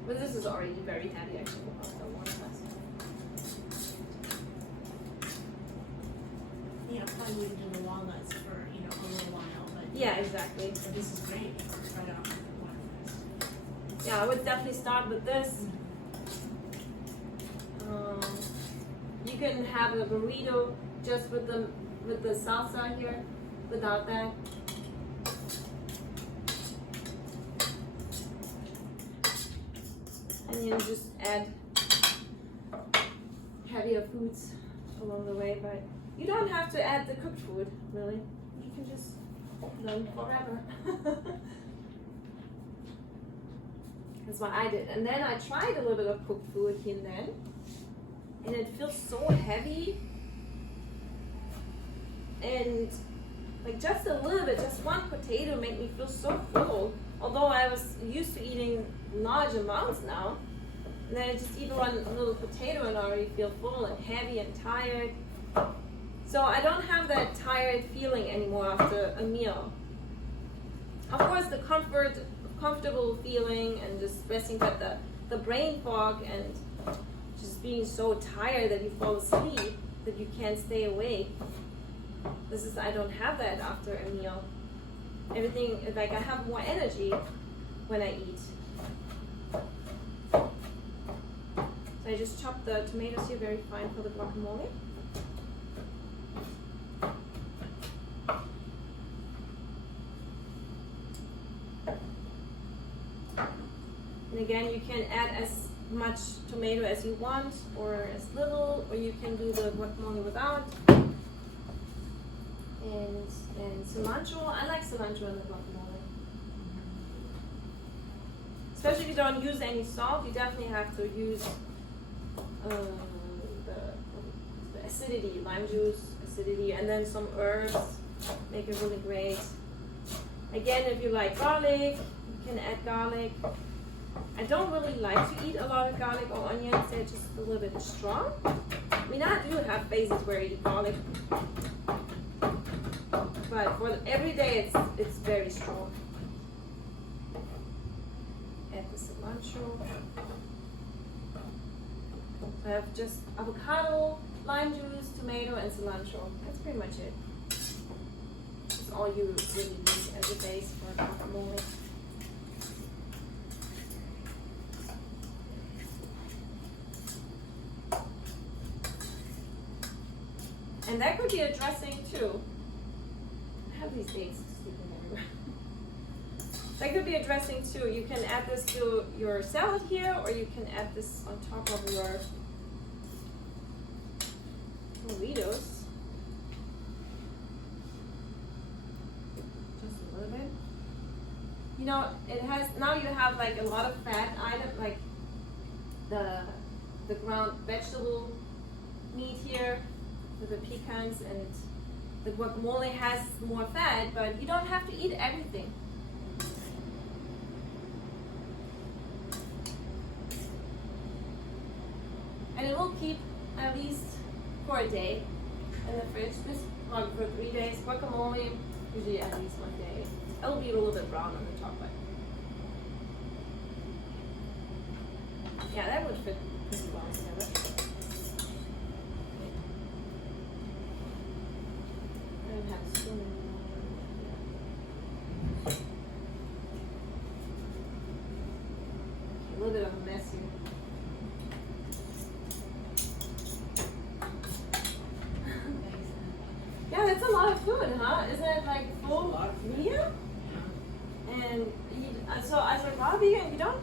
But this is already very heavy, actually, after water fast. Yeah, I probably wouldn't do the walnuts for, a little while, but. Yeah, exactly. But this is great, right off the water. Yeah, I would definitely start with this. You can have a burrito just with the salsa here, without that. And you just add heavier foods along the way, but you don't have to add the cooked food, really. You can just learn forever. That's what I did. And then I tried a little bit of cooked food here and then. And it feels so heavy. And like just a little bit, just one potato made me feel so full. Although I was used to eating large amounts now. And then I just eat one little potato and I already feel full and heavy and tired. So I don't have that tired feeling anymore after a meal. Of course, the comfortable feeling and just resting, but the brain fog and just being so tired that you fall asleep, that you can't stay awake. I don't have that after a meal. Everything, like I have more energy when I eat. So I just chopped the tomatoes here very fine for the guacamole. And again, you can add as much tomato as you want, or as little, or you can do the guacamole without. And cilantro, I like cilantro in the guacamole. Especially if you don't use any salt, you definitely have to use the acidity, lime juice, acidity, and then some herbs, make it really great. Again, if you like garlic, you can add garlic. I don't really like to eat a lot of garlic or onions, they're just a little bit strong. I mean, I do have phases where I eat garlic, but for every day it's very strong. Add the cilantro. I have just avocado, lime juice, tomato, and cilantro. That's pretty much it. That's all you really need as a base for guacamole. And that could be a dressing too. I have these dates sleeping everywhere. That could be a dressing too. You can add this to your salad here, or you can add this on top of your Burritos. Just a little bit. You know, it has, now you have like a lot of fat items, like the ground vegetable meat here with the pecans, and the guacamole has more fat, but you don't have to eat everything. And it will keep at least for a day in the fridge. This one for 3 days. Guacamole Usually at least one day. It'll be a little bit brown on the top, but yeah, that would fit pretty well together. I don't have so many more. A little bit of a mess here. Yeah, that's a lot of food, huh? Isn't it like full meal? And so as a raw vegan, you don't.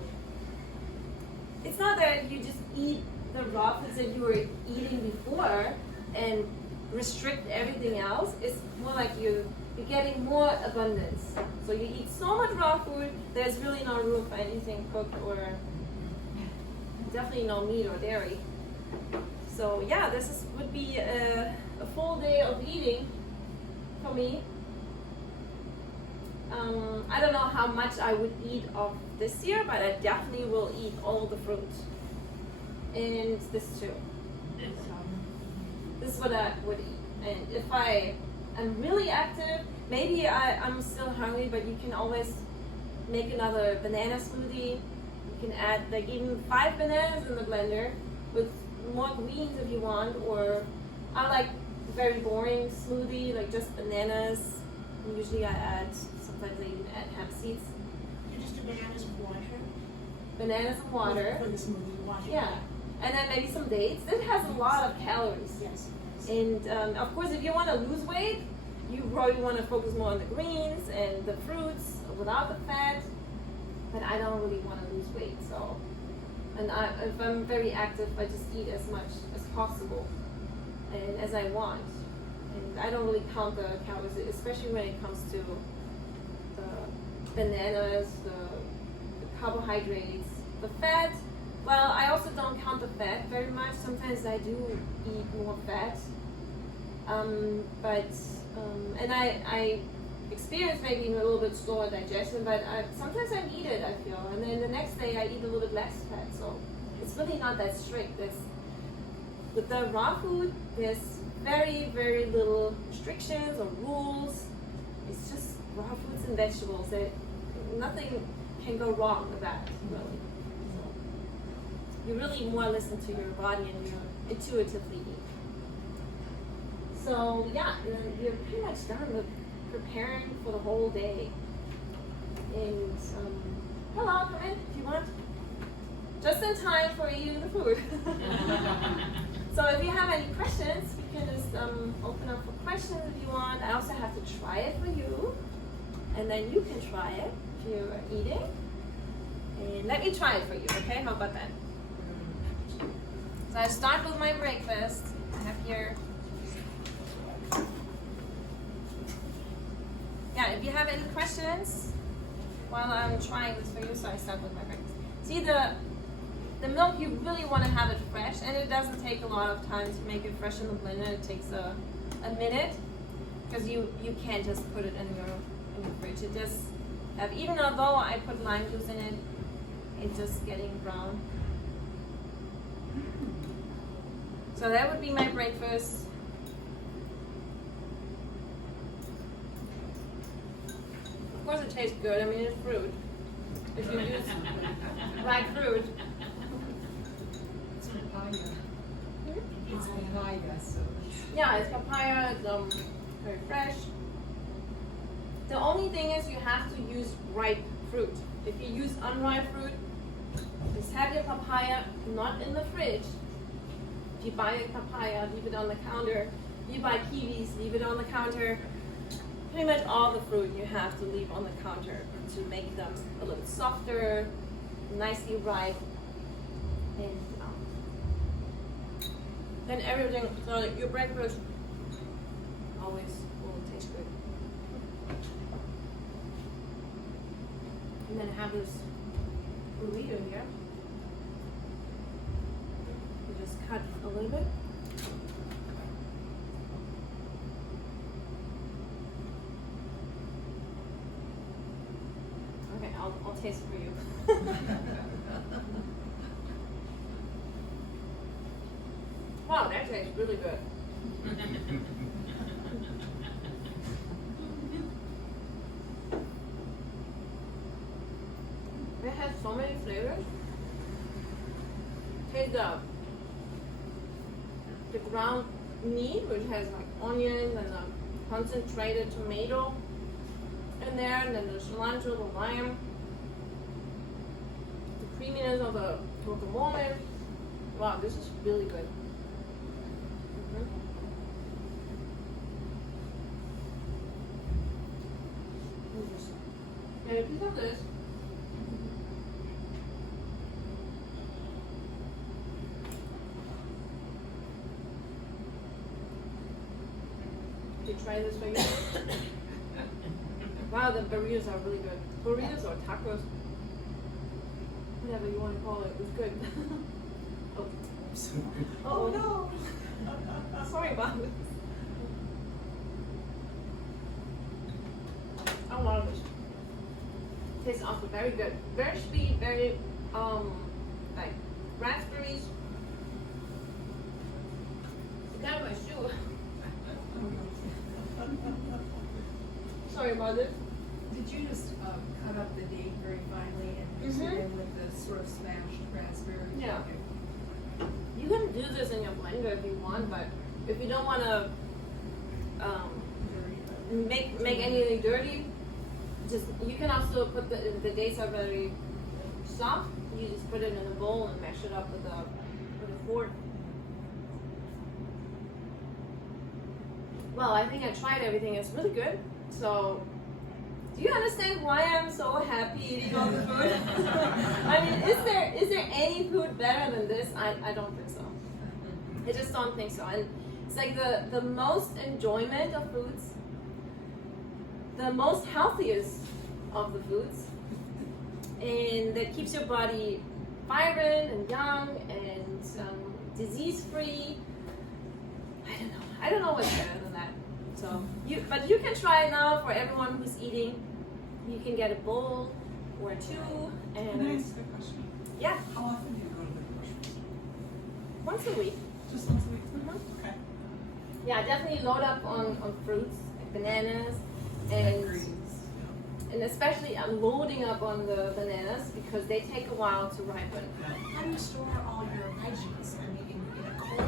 It's not that you just eat the raw foods that you were eating before and restrict everything else. It's more like you're getting more abundance. So you eat so much raw food, there's really no room for anything cooked or definitely no meat or dairy. So yeah, this would be a full day of eating for me. I don't know how much I would eat of this year, but I definitely will eat all the fruit. And this too. This is what I would eat. And if I am really active, maybe I'm still hungry, but you can always make another banana smoothie. You can add like even 5 bananas in the blender with more greens if you want, or I like very boring smoothie, like just bananas. And usually I add, sometimes I even add hemp seeds. You just do bananas with water. Bananas and water. For the smoothie, water. Yeah. And then maybe some dates. It has a lot of calories. Yes. And of course, if you want to lose weight, you probably want to focus more on the greens and the fruits without the fat. But I don't really want to lose weight, so. And if I'm very active, I just eat as much as possible and as I want. And I don't really count the calories, especially when it comes to the bananas, the carbohydrates, the fat. Well, I also don't count the fat very much. Sometimes I do eat more fat. And I experience maybe a little bit slower digestion, but sometimes I eat it, I feel. And then the next day I eat a little bit less fat. So it's really not that strict. With the raw food, there's very, very little restrictions or rules. It's just raw fruits and vegetables. Nothing can go wrong with that, really. So you really more listen to your body and you intuitively eat. So yeah, you're pretty much done with preparing for the whole day. And hello, come in if you want. Just in time for eating the food. So if you have any questions, we can just open up for questions if you want. I also have to try it for you, and then you can try it if you're eating. And let me try it for you, okay? How about that? So I start with my breakfast. I have here. Yeah, if you have any questions while I'm trying this for you, so I start with my breakfast. See, the milk, you really want to have it fresh, and it doesn't take a lot of time to make it fresh in the blender. It takes a minute, because you can't just put it in your fridge. It just even though I put lime juice in it, it's just getting brown. So that would be my breakfast. Of course it tastes good. I mean, it's fruit. If you use right fruit. It's papaya. It's papaya, so. Yeah, it's papaya. It's very fresh. The only thing is you have to use ripe fruit. If you use unripe fruit, just have your papaya not in the fridge. If you buy a papaya, leave it on the counter. If you buy kiwis, leave it on the counter. Pretty much all the fruit you have to leave on the counter to make them a little softer, nicely ripe, and then everything, so your breakfast always will taste good. And then have this burrito here. You just cut a little bit. Okay, I'll taste it for you. Wow, that tastes really good. so many flavors. Taste the ground meat, which has like onions and a concentrated tomato in there, and then the cilantro, the lime, the creaminess of the guacamole. Wow, this is really good. And a piece of this. To try this for you. Wow, the burritos are really good. Burritos or tacos, whatever you want to call it, it's good. Oh no! Sorry about this. I love this. Tastes also very good. Very sweet, very like raspberries. It's got my shoe. Sorry about this. Did you just cut up the date very finely and mix it in with the sort of smashed raspberries? Yeah. You can do this in your blender if you want, but if you don't want to make anything dirty, just you can also put the dates are very soft. You just put it in a bowl and mash it up with a fork. Well, I think I tried everything. It's really good. So, do you understand why I'm so happy eating all the food? I mean, is there any food better than this? I don't think so. I just don't think so. And it's like the most enjoyment of foods, the most healthiest of the foods, and that keeps your body vibrant and young and disease-free. I don't know what's better than that. So but you can try it now for everyone who's eating. You can get a bowl or two, and Can I ask a question? yeah, How often do you go to the grocery store? once a week. Just once a week? Okay. Yeah, definitely load up on fruits, like bananas, And and greens. and especially I'm loading up on the bananas because they take a while to ripen. How do you store all your veggies? I mean, in a cold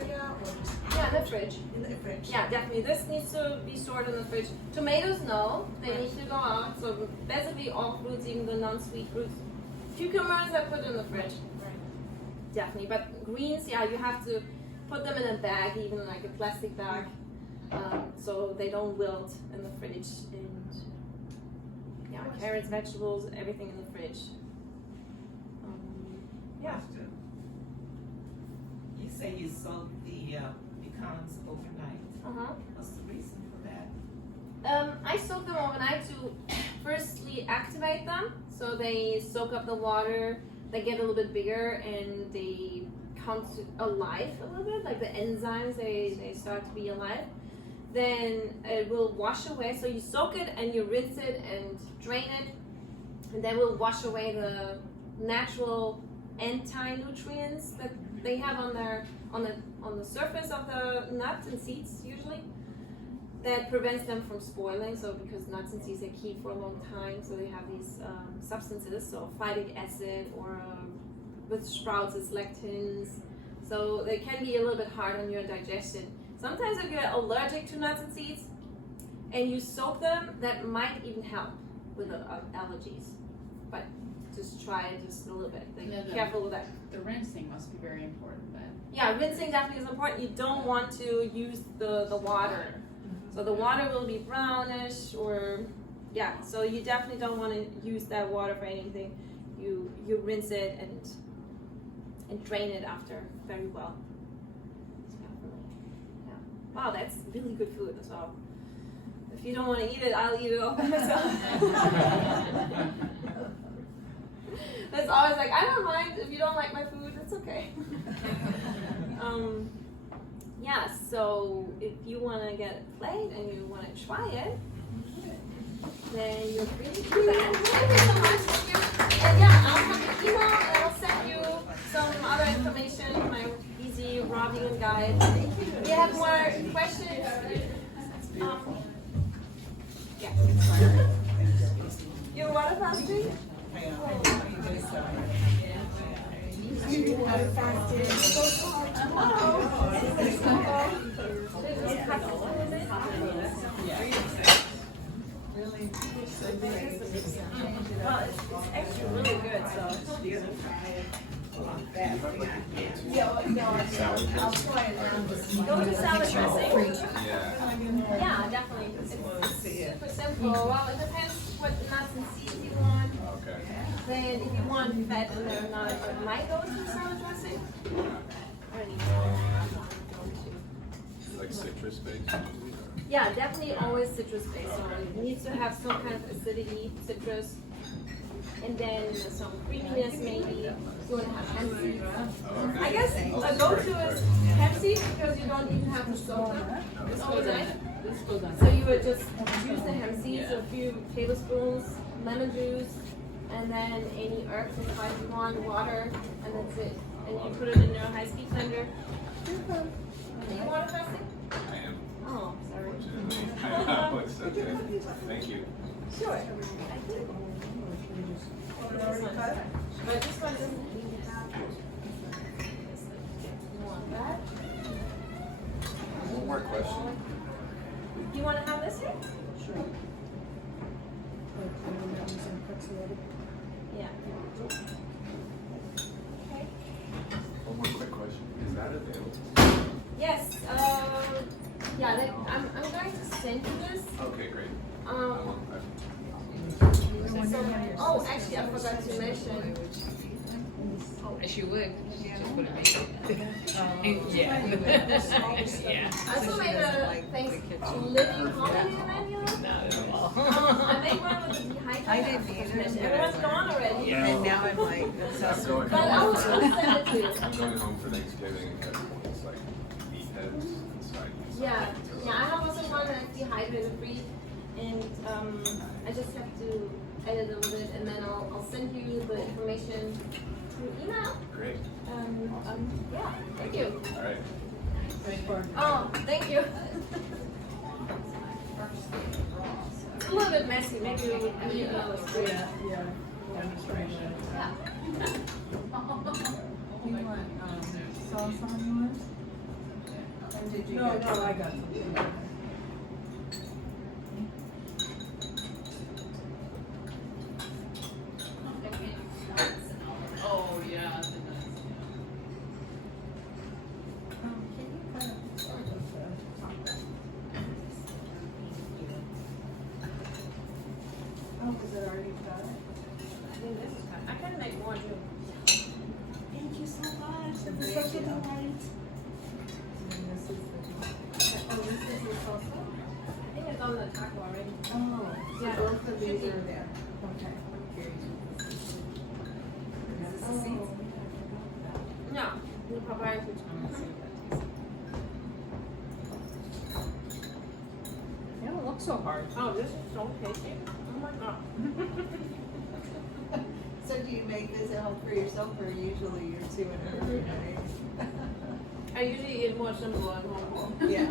area or just Yeah, in the fridge. in the fridge? Yeah, definitely. This needs to be stored in the fridge. Tomatoes, no. They need to go out. So basically all fruits, even the non-sweet fruits. Cucumbers, I put in the fridge. Right. Definitely. But greens, yeah, you have to put them in a bag, even like a plastic bag, so they don't wilt in the fridge. And yeah, carrots, vegetables, everything in the fridge. Yeah. Question. You say you soak the pecans overnight. Uh-huh. What's the reason for that? I soak them overnight to firstly activate them, so they soak up the water, they get a little bit bigger, and they come to alive a little bit, like the enzymes, they start to be alive. Then it will wash away, so you soak it and you rinse it and drain it, and that will wash away the natural anti-nutrients that they have on the surface of the nuts and seeds usually. That prevents them from spoiling. So because nuts and seeds they keep for a long time, so they have these substances. So phytic acid, or with sprouts it's lectins. So they can be a little bit hard on your digestion. Sometimes if you're allergic to nuts and seeds and you soak them, that might even help with the allergies. But just try it just a little bit. Be careful with that. The rinsing must be very important then. Yeah, rinsing definitely is important. You don't want to use the water. So the water will be brownish, or yeah, so you definitely don't want to use that water for anything. You rinse it and drain it after very well. Yeah. Wow, that's really good food as well. If you don't want to eat it, I'll eat it all by myself. That's always like, I don't mind if you don't like my food, it's okay. Yeah, so if you want to get a plate and you want to try it, then you're free to do that. Thank you so much. And yeah, I'll have the email and I'll send you some other information, my easy raw vegan guide. If you have more questions, yeah. You're water fasting? Well, it's actually really good, so. Go to salad dressing. Yeah, definitely. It's super simple. Well, it depends what nuts and seeds you want. Okay. Then if you want fat in there or not, but might go to salad dressing. Like citrus based? Yeah, definitely always citrus based. So it needs to have some kind of acidity, citrus, and then some creaminess maybe. If you want to have hemp seeds. I guess a go-to is hemp seeds because you don't even have to soak them. This goes in. So you would just use the hemp seeds, a few tablespoons, lemon juice, and then any herbs and spices you want, water, and that's it. And you put it in your high-speed blender. Do you want a dressing? I am. Oh, sorry. It's okay. Thank you. Sure. But this one doesn't even have. You want that? One more question. Do you want to have this here? Sure. Yeah. Okay. One more quick question. Is that available? Yes. Yeah. I'm going to send you this. Okay, great. Oh, actually, I forgot to mention. She would. She just put it Yeah. Yeah. I also made a Thanksgiving holiday menu. Not at all. I made one with the dehydrated. I didn't either. Everyone's gone already. Yeah. And now I'm like, this I'm is. going But I'll send it to you. I'm going home for Thanksgiving and it's like meatheads and so I use Yeah, I have also one that's dehydrated free, and I just have to edit a little bit, and then I'll send you the information through email. Great. Yeah, thank you. All right. Oh, thank you. It's a little bit messy, maybe we need another screen. Yeah. Demonstration. Yeah. You want, sauce on yours? No, I got it. Oh, yeah. Can you kind of start with the oh, is it already done? I think this is kind I can make more too. Thank you so much. This is such a delight. And this is the. Oh, this is the salsa? I think it's on the taco already. Oh, so Yeah. both of these are there. Okay. Oh. No, the papaya fruit. They don't look so hard. Oh, this is so tasty. Oh my god. So do you make this at home for yourself, or usually you're two and every night? I usually eat more simple at home. Yeah.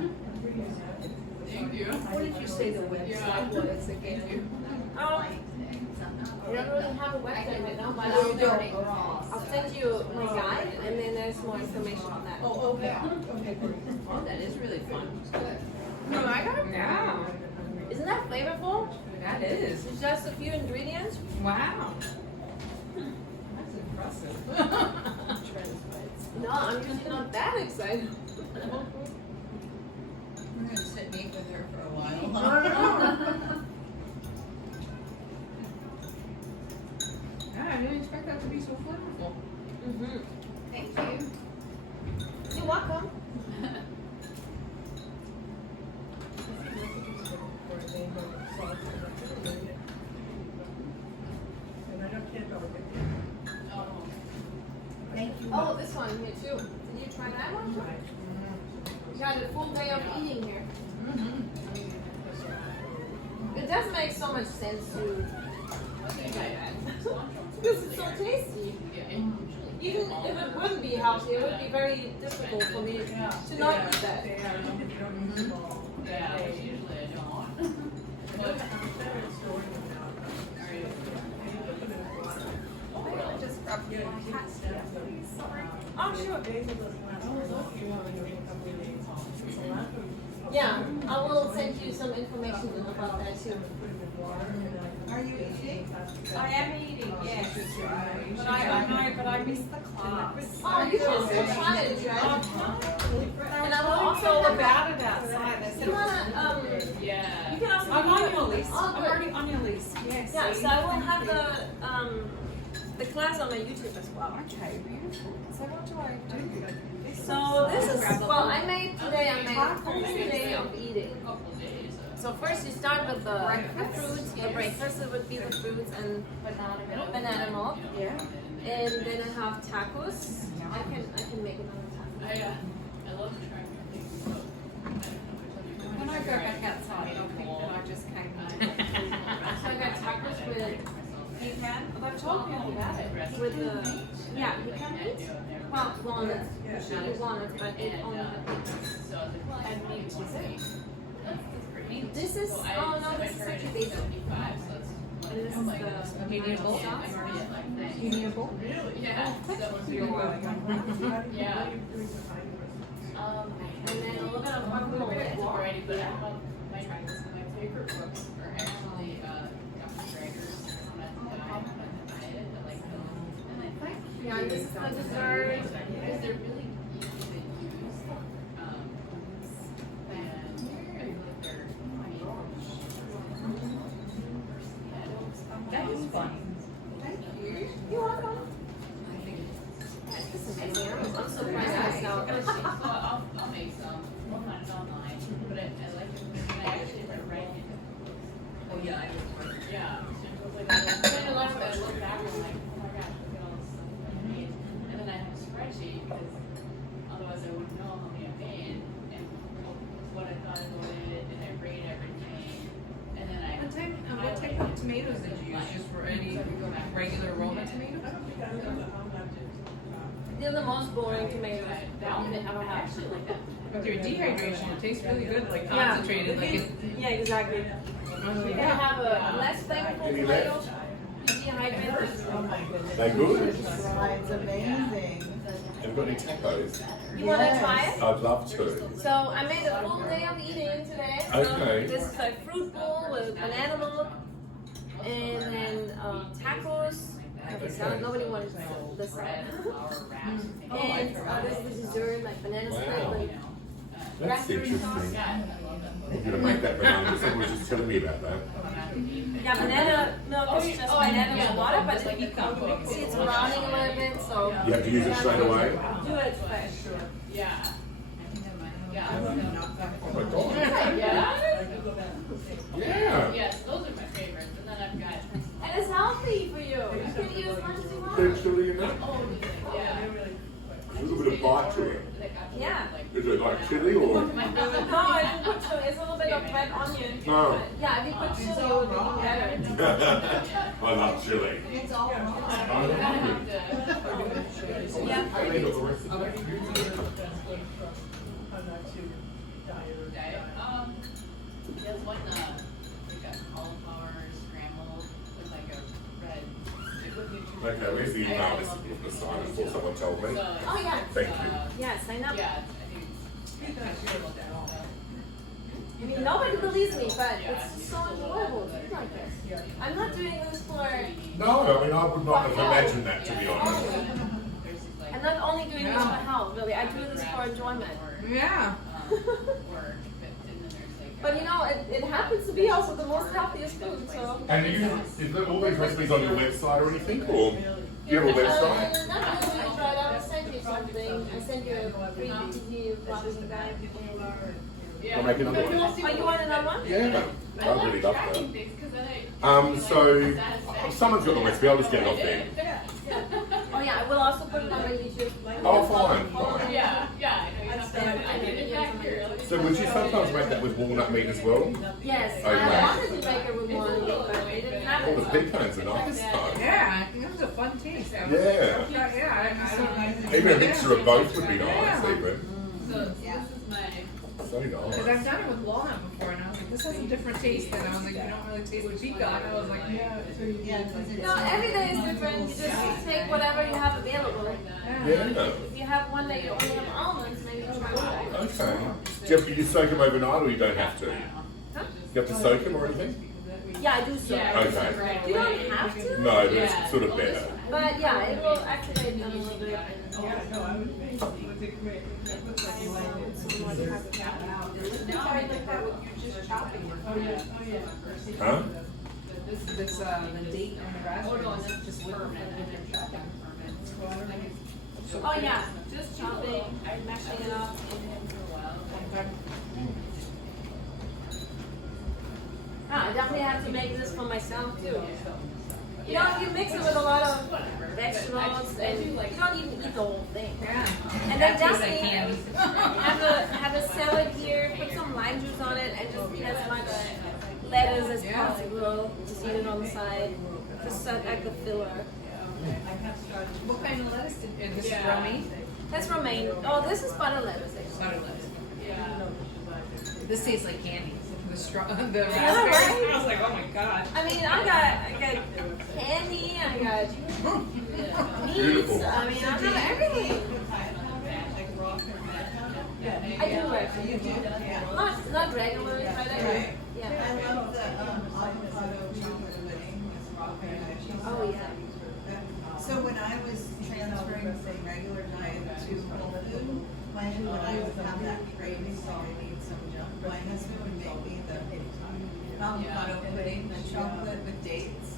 Thank you. What did you say the website was again? I don't really have a website right now, but I'll send you my guide, and then there's more information on that. Oh, okay. Okay, great. Oh, that is really fun. No, I got it. Yeah. Isn't that flavorful? That is. It's just a few ingredients. Wow. That's impressive. No, I'm usually not that excited. We're gonna sit and eat with her for a while. Yeah, I didn't expect that to be so flavorful. Mm-hmm. Thank you. You're welcome. Thank you. Oh, this one here too. Did you try that one? You got a full day of eating here. It does make so much sense to try that. Because it's so tasty. Even if it wouldn't be healthy, it would be very difficult for me to not eat that. Yeah, which usually I don't. Just Yeah, I will send you some information about that too. Are you eating? I am eating, yes. But I missed the class. Oh, you can still try it, right? And I will also about it outside. They said You wanna Yeah. you can also. I'm on your list. Oh, I'm good. already on your list. Yes. Yeah, so I will have the class on my YouTube as well. Okay, beautiful. So what do I do? So this is I made a full day of eating. So first you start with the fruits. The breakfast it would be the fruits and banana milk. Yeah. And then I have tacos. I can make another taco. I love trying When I go back outside, I'll think that I just came home. So I got tacos with Pecan? Well, they've told me all about it. with the pecan meat. Well, walnuts. Usually walnuts, but it only has pecans. And meat is it? This is this is actually basil. And this is the You need a bowl? sauce. You need a bowl? Yeah. Yeah. And then a little bit of guacamole. Variety, but I love my favorite books are actually Dr. Gregor's diet. I like those. And I think Yeah, and this is the dessert. because they're really easy to use. And I feel like they're That was fun. You're welcome. This is amazing. I'm surprised myself. I'll make some. We'll find it online. But I like it. And I actually write it. Oh yeah, I just yeah. And then I look back and I'm like, oh my gosh, look at all this stuff I made. And then I have a spreadsheet because otherwise I wouldn't know how many I made and what I thought I voted and I rate everything. And then I What type of tomatoes did you use? Just for any regular Roma tomatoes? They're the most boring tomatoes that you can ever have. actually like that. But they're dehydration. It tastes really good, like Yeah. concentrated. Like it, Yeah, exactly. You can have a less flavorful tomato. Dehydrated. They good? It's amazing. Have you got any tacos? You want to try it? I'd love to. So I made a full day of eating today. So Okay. this is a fruit bowl with banana milk, and then tacos. Okay. Nobody wanted this side. And this is the dessert, like banana split Wow. with That's raspberry sauce. interesting. I'm gonna make that banana. Someone was just telling me about that. Yeah, banana milk is just banana with water, but if you see it's browning a little bit, so You have to use it straight away. do it fresh. Yeah. Yeah. Oh my god. Yeah. Yeah. Yes, those are my favorites. And then I've got And it's healthy for you. You can eat as much as you Put want. chili in that. yeah. A little bit of bite to it. Yeah. Is it like chili or? No, I didn't put chili. It's a little bit of red onion. No. Yeah, if you put chili, it would be better. I love chili. It's all wrong. I'm hungry. Yeah. I think of the recipe. Diet. There's one we got cauliflower scrambled with like a red. Okay, where's the email list of the sign before someone told me? Oh, yeah. Thank you. Yeah, sign up. Yeah, I do. I mean, nobody believes me, but it's just so enjoyable to eat like this. I'm not doing this for. No, I mean I would not have imagined that, to be honest. I'm not only doing this for health, really. I do this for enjoyment. yeah. But you know, it happens to be also the most healthiest food, so. And is there all these recipes on your website or anything, or do you have a website? Not really, but I'll send you something. I send you a free easy blogging guide. I'll make another one. Oh, you want another one? Yeah, I'd really love that. So someone's got the recipe. I'll just get it off there. Oh yeah, I will also put it on my YouTube. Oh, fine. Yeah, I know you have to. I did it back here. So would you sometimes make that with walnut meat as well? Yes, Okay. I wanted to make it with one, but they didn't have Oh, it. the pecans are nice. Yeah, I think that was a fun taste. Yeah. Yeah, I don't mind. Even a mixture of both would be nice, even. So this is my. So nice. Because I've done it with walnut before, and I was like, this has a different taste, and I was like, you don't really taste the pecan. I was like, No, every day is different. You just take whatever you have available. Yeah. If you have one day you only have almonds, maybe try that. Okay. Do you have to soak them overnight, or you don't have to? Huh? You have to soak them or anything? Yeah, I do so. Okay. You don't have to. No, but it's sort of better. But yeah, it will activate them a little bit. Huh? this the date on the raspberries. Just ferment. Oh yeah, just chopping, mashing it up. I definitely have to make this for myself too. You know, you mix it with a lot of vegetables, and you don't even eat the whole thing. Yeah. And then definitely have a salad here, put some lime juice on it, and just eat as much lettuce as possible. Just eat it on the side, just like the filler. What kind of lettuce did this is romaine? That's romaine. Oh, this is butter lettuce. Butter lettuce. Yeah. This tastes like candy. The Yeah, raspberries. right? I was like, oh my god. I mean, I got candy, I got meats. Beautiful. I mean, I have everything. I do actually. You do? Yeah. Not regular, but I do. Yeah. I love the avocado chocolate pudding. Oh yeah. So when I was transferring from regular diet to whole food, when I would have that craving, so I need some junk, my husband would make me the avocado pudding, the chocolate with dates.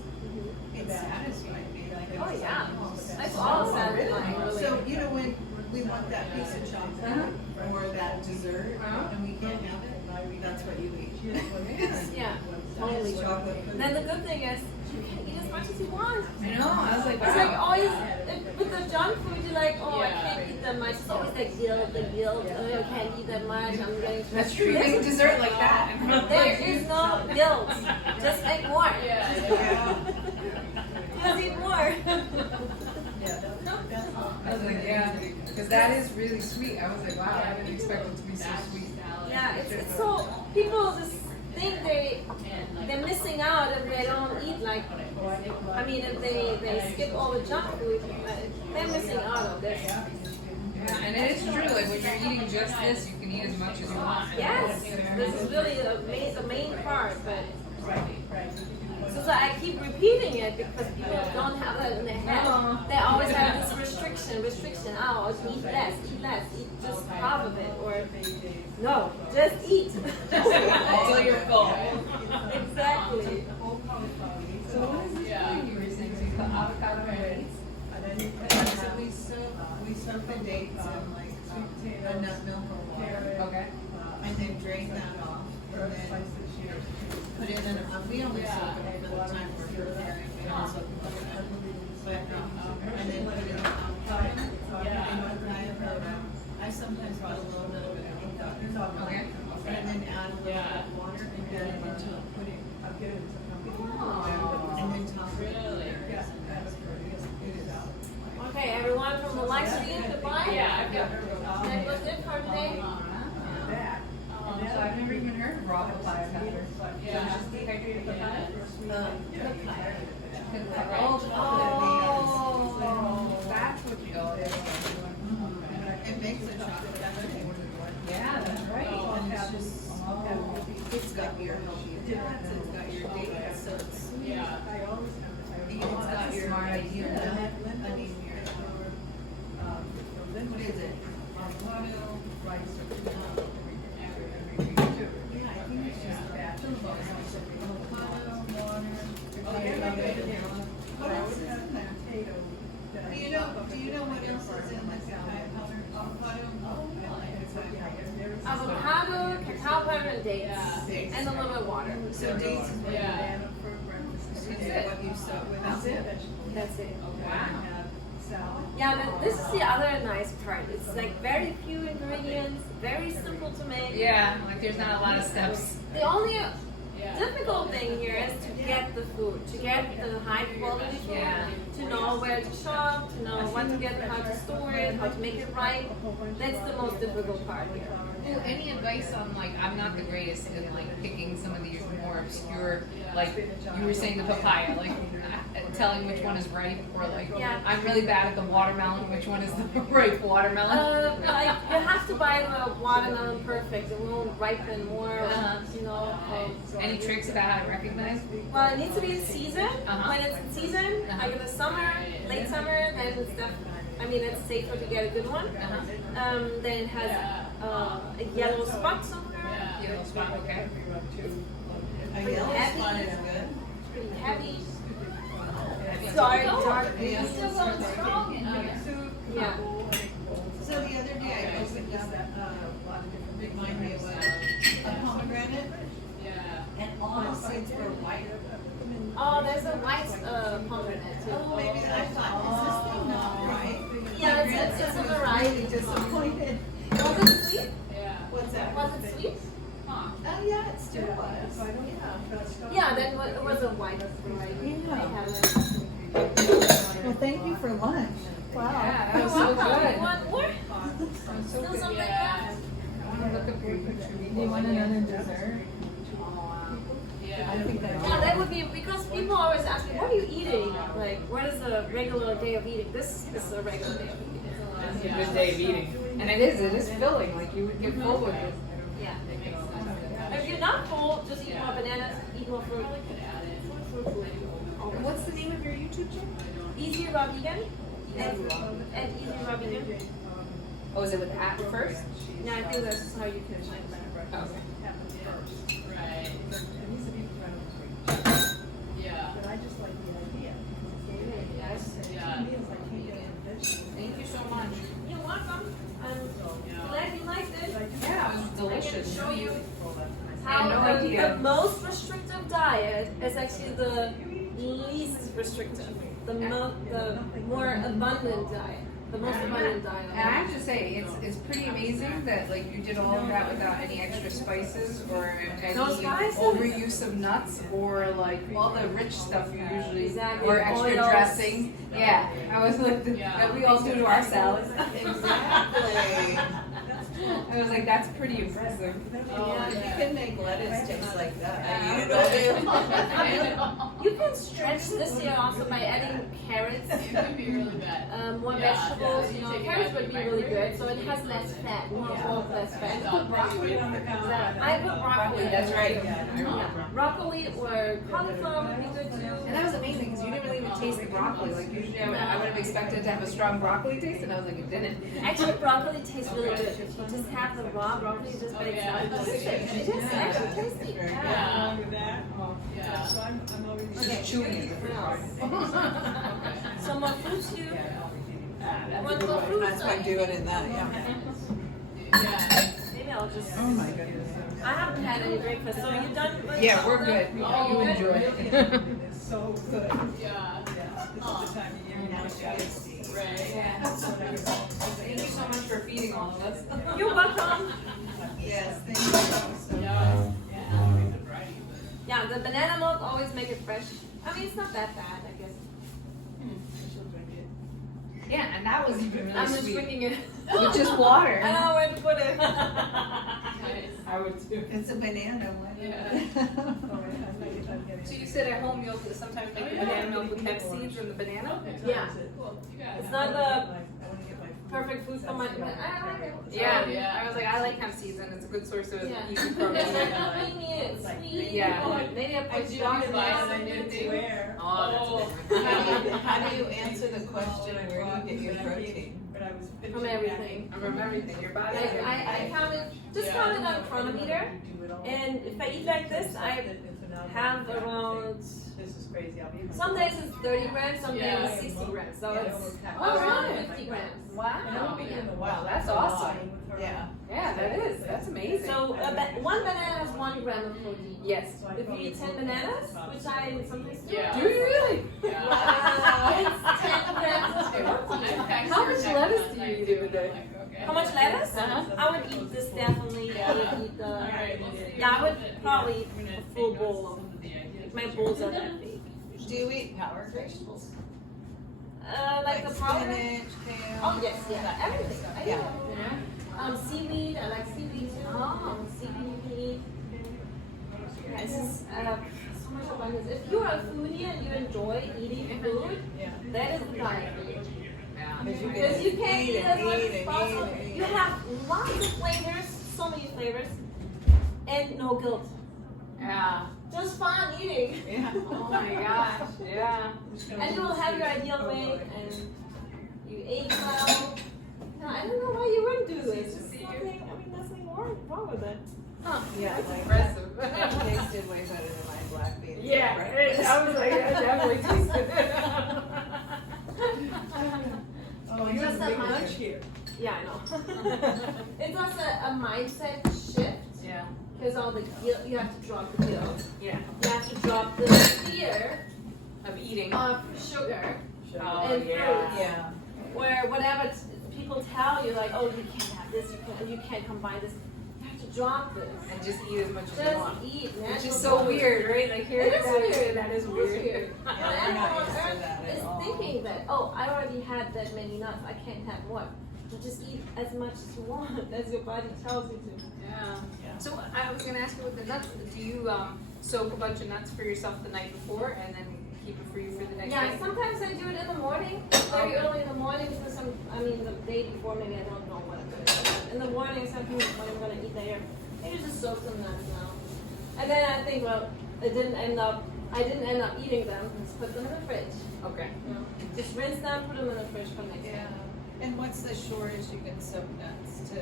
It satisfied me. Like, Oh yeah. That's all satisfying, really. So, you know, when we want that piece of chocolate or that dessert and we can't have it, that's what you eat. Yeah, totally. Chocolate And pudding. then the good thing is, you can eat as much as you want. I know. I was like, It's like always, with the junk food, you're like, oh, I Yeah. can't eat that much. It's always the guilt, oh, I can't eat that much, I'm getting that's true. You make a dessert like that. There is no guilt. Just make more. Yeah. Just eat more. I was like, yeah, because that is really sweet. I was like, wow, I didn't expect it to be so sweet. Yeah, it's so, people just think they're missing out if they don't eat like, I mean, if they skip all the junk food, they're missing out on this. Yeah, and it is true. Like when you're eating just this, you can eat as much as you want. Yes, this is really the main part, but so I keep repeating it because people don't have that in their head. They always have this restriction. Oh, eat less, eat just half of it, or no, just eat. Until you're full. Exactly. So what is this food you were saying? So you put avocado and dates? So we soak the dates in like a nut milk or water. Okay. And then drain that off. And then put it in we only soak it for the time we're preparing. We don't soak it for the and then put it in the avocado. And avocado. I sometimes put a little bit of avocado. Okay. And then add a little bit of water and add it into a pudding. And then top it. Okay, everyone from the live stream, goodbye. Yeah. That was it for today. So I've never even heard of raw papaya powder. Yeah. So just dehydrated papaya? Oh. That's what you go is. It makes a chocolate pudding. Yeah, that's right. And it's just, it's got your nuts, it's got your dates, so it's sweet. Yeah. It's got your Smart idea. I mean, what is it? Avocado, rice, yeah, I think it's just avocado, water, what else is in there? Do you know what else is in this papaya powder? Avocado? Avocado, cacao powder, and dates. Yeah. And a little bit of water. So dates is what Yeah. what you soak with. That's it. That's it. Wow. Yeah, but this is the other nice part. It's like very few ingredients, very simple to make. Yeah, like there's not a lot of steps. The only difficult thing here is to get the food, to get the high quality food, Yeah. to know where to shop, to know what to get, how to store it, how to make it right. That's the most difficult part here. Well, any advice on, like, I'm not the greatest in like picking some of these more obscure, like you were saying the papaya, like telling which one is ripe, or like Yeah. I'm really bad at the watermelon, which one is the ripe watermelon? Like you have to buy the watermelon perfect. It won't ripen more, you know. Any tricks about how to recognize? Well, it needs to be in season. Uh-huh. When it's in season, like in the summer, late summer, then it's it's safer to get a good one. Then it has a yellow spot somewhere. Yellow spot, okay. A yellow spot is good. Pretty heavy. Dark green. It's still going strong in here. Yeah. So the other day I opened up, remind me of a pomegranate, Yeah. and all the seeds were white. Oh, there's a white pomegranate too. Oh, maybe I thought, is this thing not right? Yeah, it's a variety. Disappointed. Was it sweet? Yeah. What's that? Was it sweet? Huh. Oh, yeah, it still was. Yeah, then it was a white variety. Yeah. They have it. Well, thank you for lunch. Wow. Yeah, that You're was so welcome. good. You want more? Still something Yeah. left? I want to look at your picture. Do you want another dessert? Yeah. I think I Yeah, that would be because people always ask me, what are you eating? Like, what is a regular day of eating? This is a regular day of eating. That's a good day of eating. And it is filling, like you would get full with it. Yeah. If you're not full, just eat more bananas, eat more fruit. Fruit. What's the name of your YouTube channel? Easy Raw Vegan. And Easy Raw Vegan. Oh, is it with at first? Yeah, I think that's how you can find that. Okay. Right. Yeah. But I just like the idea. Yeah. Thank you so much. You're welcome. I'm glad you liked it. Yeah, it was I'm going to delicious. show you I how had no the idea. most restrictive diet is actually the least restrictive. The more abundant diet. The most abundant diet. And I have to say, it's pretty amazing that like you did all of that without any extra spices or any No spices. overuse of nuts or like all the rich stuff you usually Exactly. or extra Oils. dressing. Yeah, I was like that we all do to our salads. Exactly. I was like, that's pretty impressive. Oh, you can make lettuce taste like that. I eat it all day long. You can stretch this year also by adding carrots, It could be really bad. more Yeah, vegetables. You know, take it carrots out would of be the really microwave. good, so it has less fat, more less fat. I put broccoli on the I put broccoli. That's right. Yeah, broccoli or cauliflower would be good too. And that was amazing because you didn't really even taste the broccoli. Like usually I would have expected to have a strong broccoli taste, and I was like, it didn't. Actually, broccoli tastes really good. If you just have the raw broccoli just by itself, it's delicious. It is actually tasty. Yeah. Yeah. Okay. Chewing it. Some more fruits here. Want more fruits? That's why I do it in that, yeah. Yeah. Maybe I'll just. Oh my goodness. I haven't had any breakfast, so you done? with Yeah, we're all good. the- You enjoy it. So good. Yeah. This is the time of year now it's tasty. Right. Thank you so much for feeding all of us. You're welcome. Yes, thank you so much. Yeah. Yeah, the banana milk always make it fresh. I mean, it's not that bad, I guess. Yeah, and that was even really I'm just sweet. drinking it. With just water. I don't know where to put it. I would too. It's a banana one. So you said at home you'll sometimes make the banana milk with hemp seeds and the banana? Yeah, Cool. You got it's it. not the perfect food for my. I like it. Yeah, Yeah. I was like, I like hemp seeds and it's a good source of Yeah. easy It's protein. creamy, it's sweet. Yeah. Maybe I I put do chocolate realize on I it. did too. Oh, How do you answer the question, where do you get your protein? From everything. From everything, your body. Like I count it, just count it on a chronometer. And if I eat like this, I have around, some days it's 30 grams, some days it's 60 grams. So it's around 50 grams. Wow. Wow, that's awesome. Yeah. Yeah, that is. That's amazing. So one banana has 1 gram of protein. Yes. If you eat 10 bananas, which I sometimes do. Yeah. Do you really? Yeah. It's 10 grams of protein. How much lettuce do you eat in a day? How much lettuce? Uh-huh. I would eat this definitely. I would eat the. Alright, let's see. Yeah, I would probably eat a full bowl of my bowls are that big. Do you eat power vegetables? Like the powder. Spinach, kale. Oh yes, yeah, everything. I Yeah. know. Seaweed. I like seaweed too. Seaweed you can eat. Yeah, it's just so much abundance. If you are a foodie and you enjoy eating food, that is the diet for you. Because you can't eat as much as possible. You have lots of flavors, so many flavors, and no guilt. Yeah. Just fun eating. Yeah. Oh my gosh. Yeah. And you will have your ideal weight, and you ate well. No, I don't know why you wouldn't do this. Just nothing, I mean, nothing wrong with it. Huh. Yeah, That's like impressive. it tasted way better than my black beans. Yeah, I was like, I definitely tasted it. Oh, It's just a lunch here. Yeah, I know. It's also a mindset shift. Yeah. Because all the guilt, you have to drop the guilt. Yeah. You have to drop the fear Of eating. of sugar Oh, and yeah. fruits. Yeah. Where whatever people tell you, like, oh, you can't have this, you can't combine this. You have to drop this. And just eat as much as you Just want. eat, Which natural is so food. weird, right? Like here, It is that weird. that is It weird. And Yeah, we're not everyone on used to earth that at is all. thinking that, oh, I already had that many nuts, I can't have more. But just eat as much as you want, as your body tells you to. Yeah. So I was gonna ask you with the nuts. Do you soak a bunch of nuts for yourself the night before and then keep it for you for the next Yeah, day? sometimes I do it in the morning, very early in the morning, because the day before maybe I don't know what I'm gonna do. In the morning, sometimes when I'm gonna eat later, maybe just soak some nuts now. And then I think, well, I didn't end up eating them, just put them in the fridge. Okay. You know, just rinse them, put them in the fridge for next day. And what's the shortest you can soak nuts to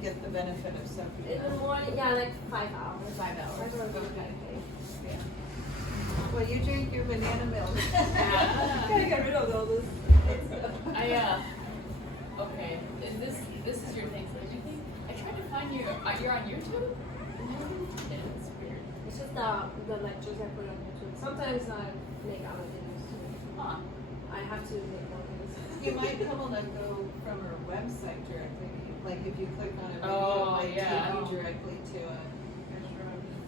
get the benefit of soaking In the nuts? morning, yeah, like 5 hours. 5 hours. 5 hours. Okay. Yeah. Well, you drink your banana milk. Gotta get rid of all this. Okay, this is your Thanksgiving thing? I tried to find you, you're on YouTube? Yeah, it's weird. It's just the lectures I put on YouTube. Sometimes I make other videos too. Huh. I have to make more videos. You might be able to go from her website directly, like if you click on a video, Oh, it might yeah. take you directly to a.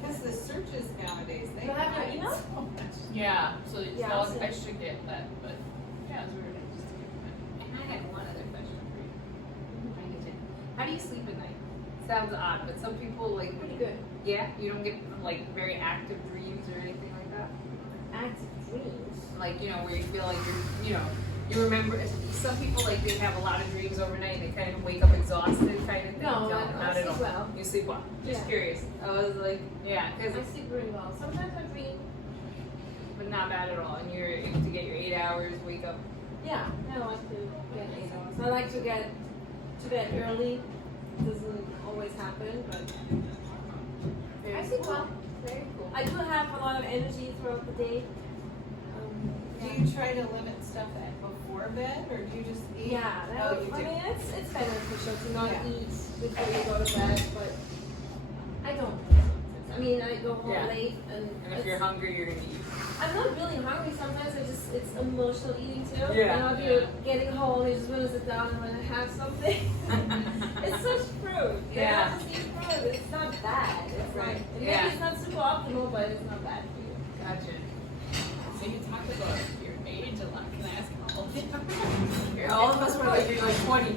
Because the searches nowadays, they You have your hide email? so much. Yeah, so Yeah, I'll I see. should get that, but yeah, it's weird. Just to get And I had one other question for you. I need to. How do you sleep at night? Sounds odd, but some people like. Pretty good. Yeah, you don't get like very active dreams or anything like that. Active dreams. Like where you feel like you remember. Some people like they have a lot of dreams overnight. They kind of wake up exhausted, kind of thing. No, I not at sleep all. well. You sleep well. Just Yeah. curious. I was like, yeah, I because sleep very well. Sometimes I dream. but not bad at all. And you're able to get your 8 hours, wake up. Yeah, I like to get 8 hours. I like to get to bed early. Doesn't always happen, but Very I sleep cool. well. Very cool. I do have a lot of energy throughout the day. Do you try to limit stuff before bed, or do you just eat? Yeah, Oh, you I do. mean it's beneficial to not Yeah. eat before you go to bed, but I don't. I mean, I go home Yeah. late and And if you're hungry, you're gonna eat. I'm not really hungry sometimes. It's emotional eating too. Yeah. You know, if you're getting home, you just want to sit down and want to have something. It's such fruit. You Yeah. know, just eat fruit. It's not bad. It's Right. like maybe Yeah. it's not super optimal, but it's not bad for you. Gotcha. So you talked about your age a lot. Can I ask how old you are? All of us were like, you're like 20.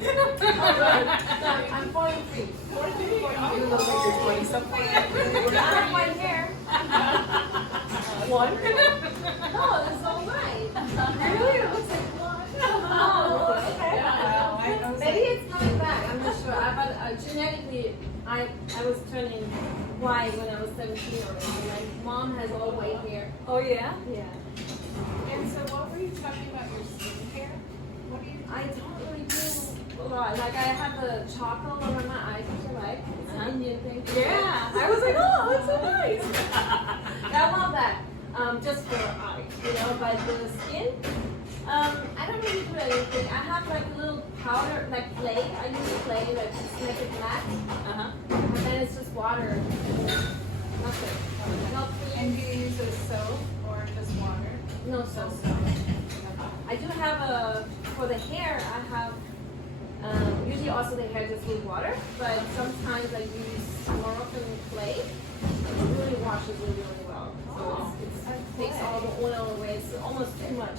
I'm 43. 43. You look like you're 20 something. I have white hair. One. No, that's all right. Really? It looks like one. Oh, okay. Yeah, I was Maybe like- it's coming back. I'm not sure. But genetically, I was turning white when I was 17 already. My mom has all white hair. Oh yeah. Yeah. And so what were you talking about your skincare? What do you? I don't really do a lot. Like I have the charcoal around my eyes, which I like. It's an Indian thing. Yeah. I was like, oh, that's so nice. I love that. Just for eyes, you know, but the skin, I don't really do anything. I have like a little powder, like clay. I use clay, like just make it black, and then it's just water. Nothing. No cream. And do you use a soap or just water? No soap. I do have for the hair, I have, usually also the hair just with water, but sometimes I use Moroccan clay. It really washes really, really well. So it takes all the oil away. It's almost too much.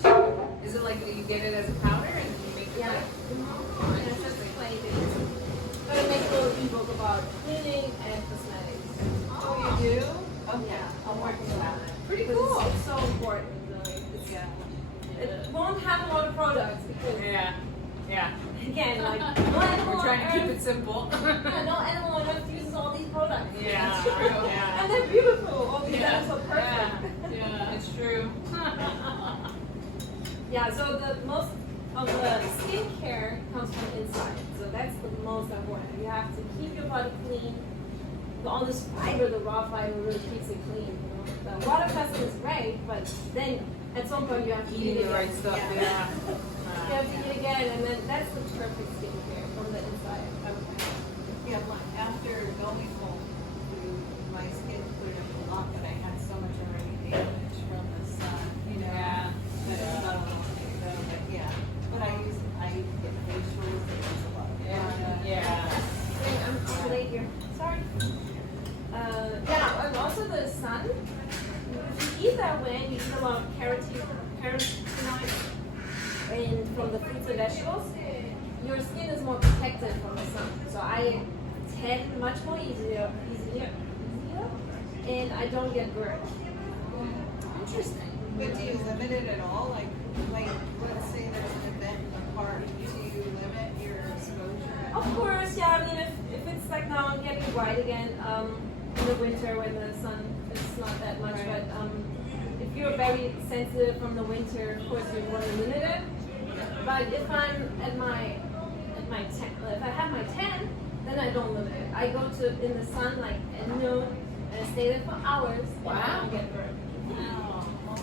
Is it like you get it as a powder and you make it? Yeah. Oh, And it's just plain base. But I make a little ebook about cleaning and cosmetics. Oh, you do? Yeah, I'm working on that. Pretty Because cool. It's so important. It's, it won't have a lot of products because, Yeah. Yeah. again, like, no animal We're trying on to keep earth, it simple. yeah, no animal on earth uses all these products. Yeah, It's true. yeah. And they're beautiful. All these Yeah. are so perfect. Yeah, it's true. Yeah, so the most of the skincare comes from inside. So that's the most important. You have to keep your body clean. All this fiber, the raw fiber, really keeps it clean. You know? The water fasting is great, but then at some point you have to eat Eating it the right again. stuff, Yeah. yeah. You have to eat again, and then that's the perfect skincare from the inside. Yeah, after going home, my skin cleared up a lot, but I had so much already damage from the sun, you know. Yeah. But it's not a long way ago, but yeah. But I get facials, it was a lot of product. Yeah. I'm late here. Sorry. Yeah, and also the sun. If you eat that way, you eat a lot of carotenoids and from the fruits and vegetables, your skin is more protected from the sun. So I tan much more easier, and I don't get burnt. Interesting. But do you limit it at all? Like, let's say there's an event in the park, do you limit your exposure? Of course, yeah. I mean, if it's like now I'm getting white again in the winter when the sun is not that much, Right. but if you're very sensitive from the winter, of course you want to limit it. But if I'm at my tan, if I have my tan, then I don't limit it. I go to in the sun like at noon and I stay there for hours. And I Wow. don't get burned.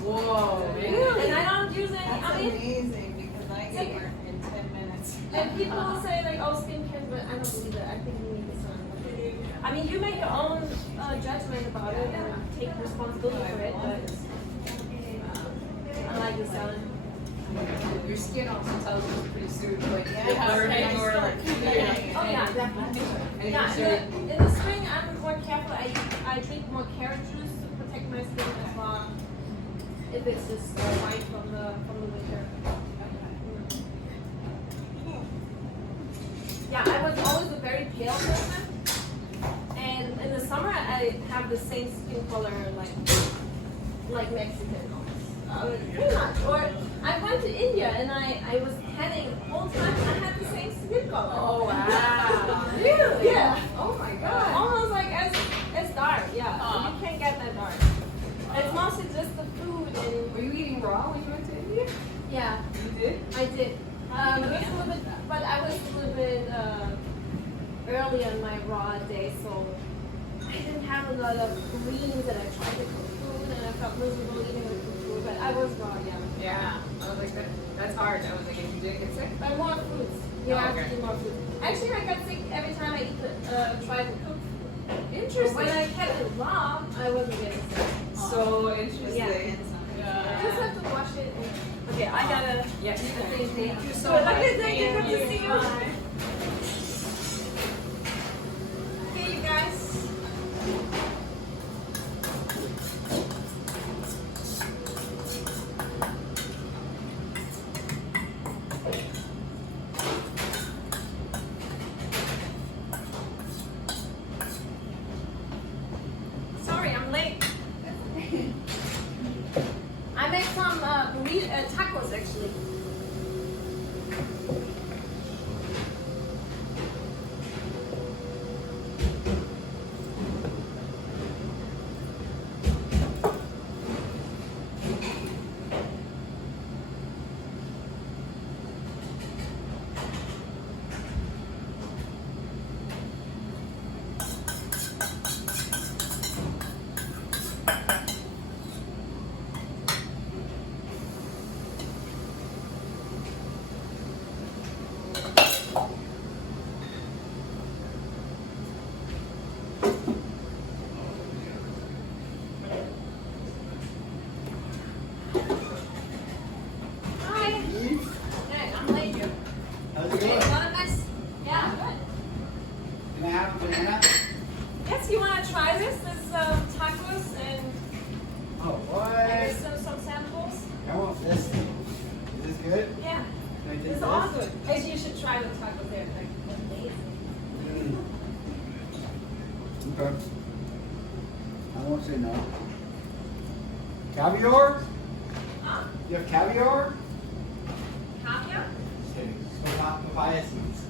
Whoa, And really? I don't use any. That's I mean, amazing, because I get burnt in 10 minutes. and people will say like, oh, skincare, but I don't believe it. I think you need the sun. I mean, you make your own judgment about it and take responsibility for it, but I like the sun. Your skin also tells you pretty soon, like, Yeah, burning or like, Oh yeah, definitely. And Yeah, usually- in the spring I'm more careful. I drink more carrot juice to protect my skin as well. If it's just white from the winter. Yeah, I was always a very pale person, and in the summer I have the same skin color like Mexican almost. Pretty much. Or I went to India and I was tanning the whole time. I had the same skin color. Oh, wow. Really? Yeah. Oh my god. Almost like as dark. Yeah. You can't get that dark. It's mostly just the food and Were you eating raw when you went to India? yeah. You did? I did. It was a little bit, but I was a little bit early on my raw day, so I didn't have a lot of greens, and I tried to cook food, and I felt miserable eating the cooked food. But I was raw, yeah. Yeah. I was like, that's hard. I was like, if you did get sick. But more fruits. You Oh, have okay. to eat more food. Actually, I got sick every time I tried to cook food. Interesting. When I kept it raw, I wasn't getting sick. So interesting. Yeah. I just have to wash it. Okay, I gotta. Yes. Thank you so Good. much. Thank you. Good to see you. Okay, you guys. Sorry, I'm late. I made some tacos actually. Caviar? Huh? You have caviar? Caviar? Just kidding. Papaya seeds.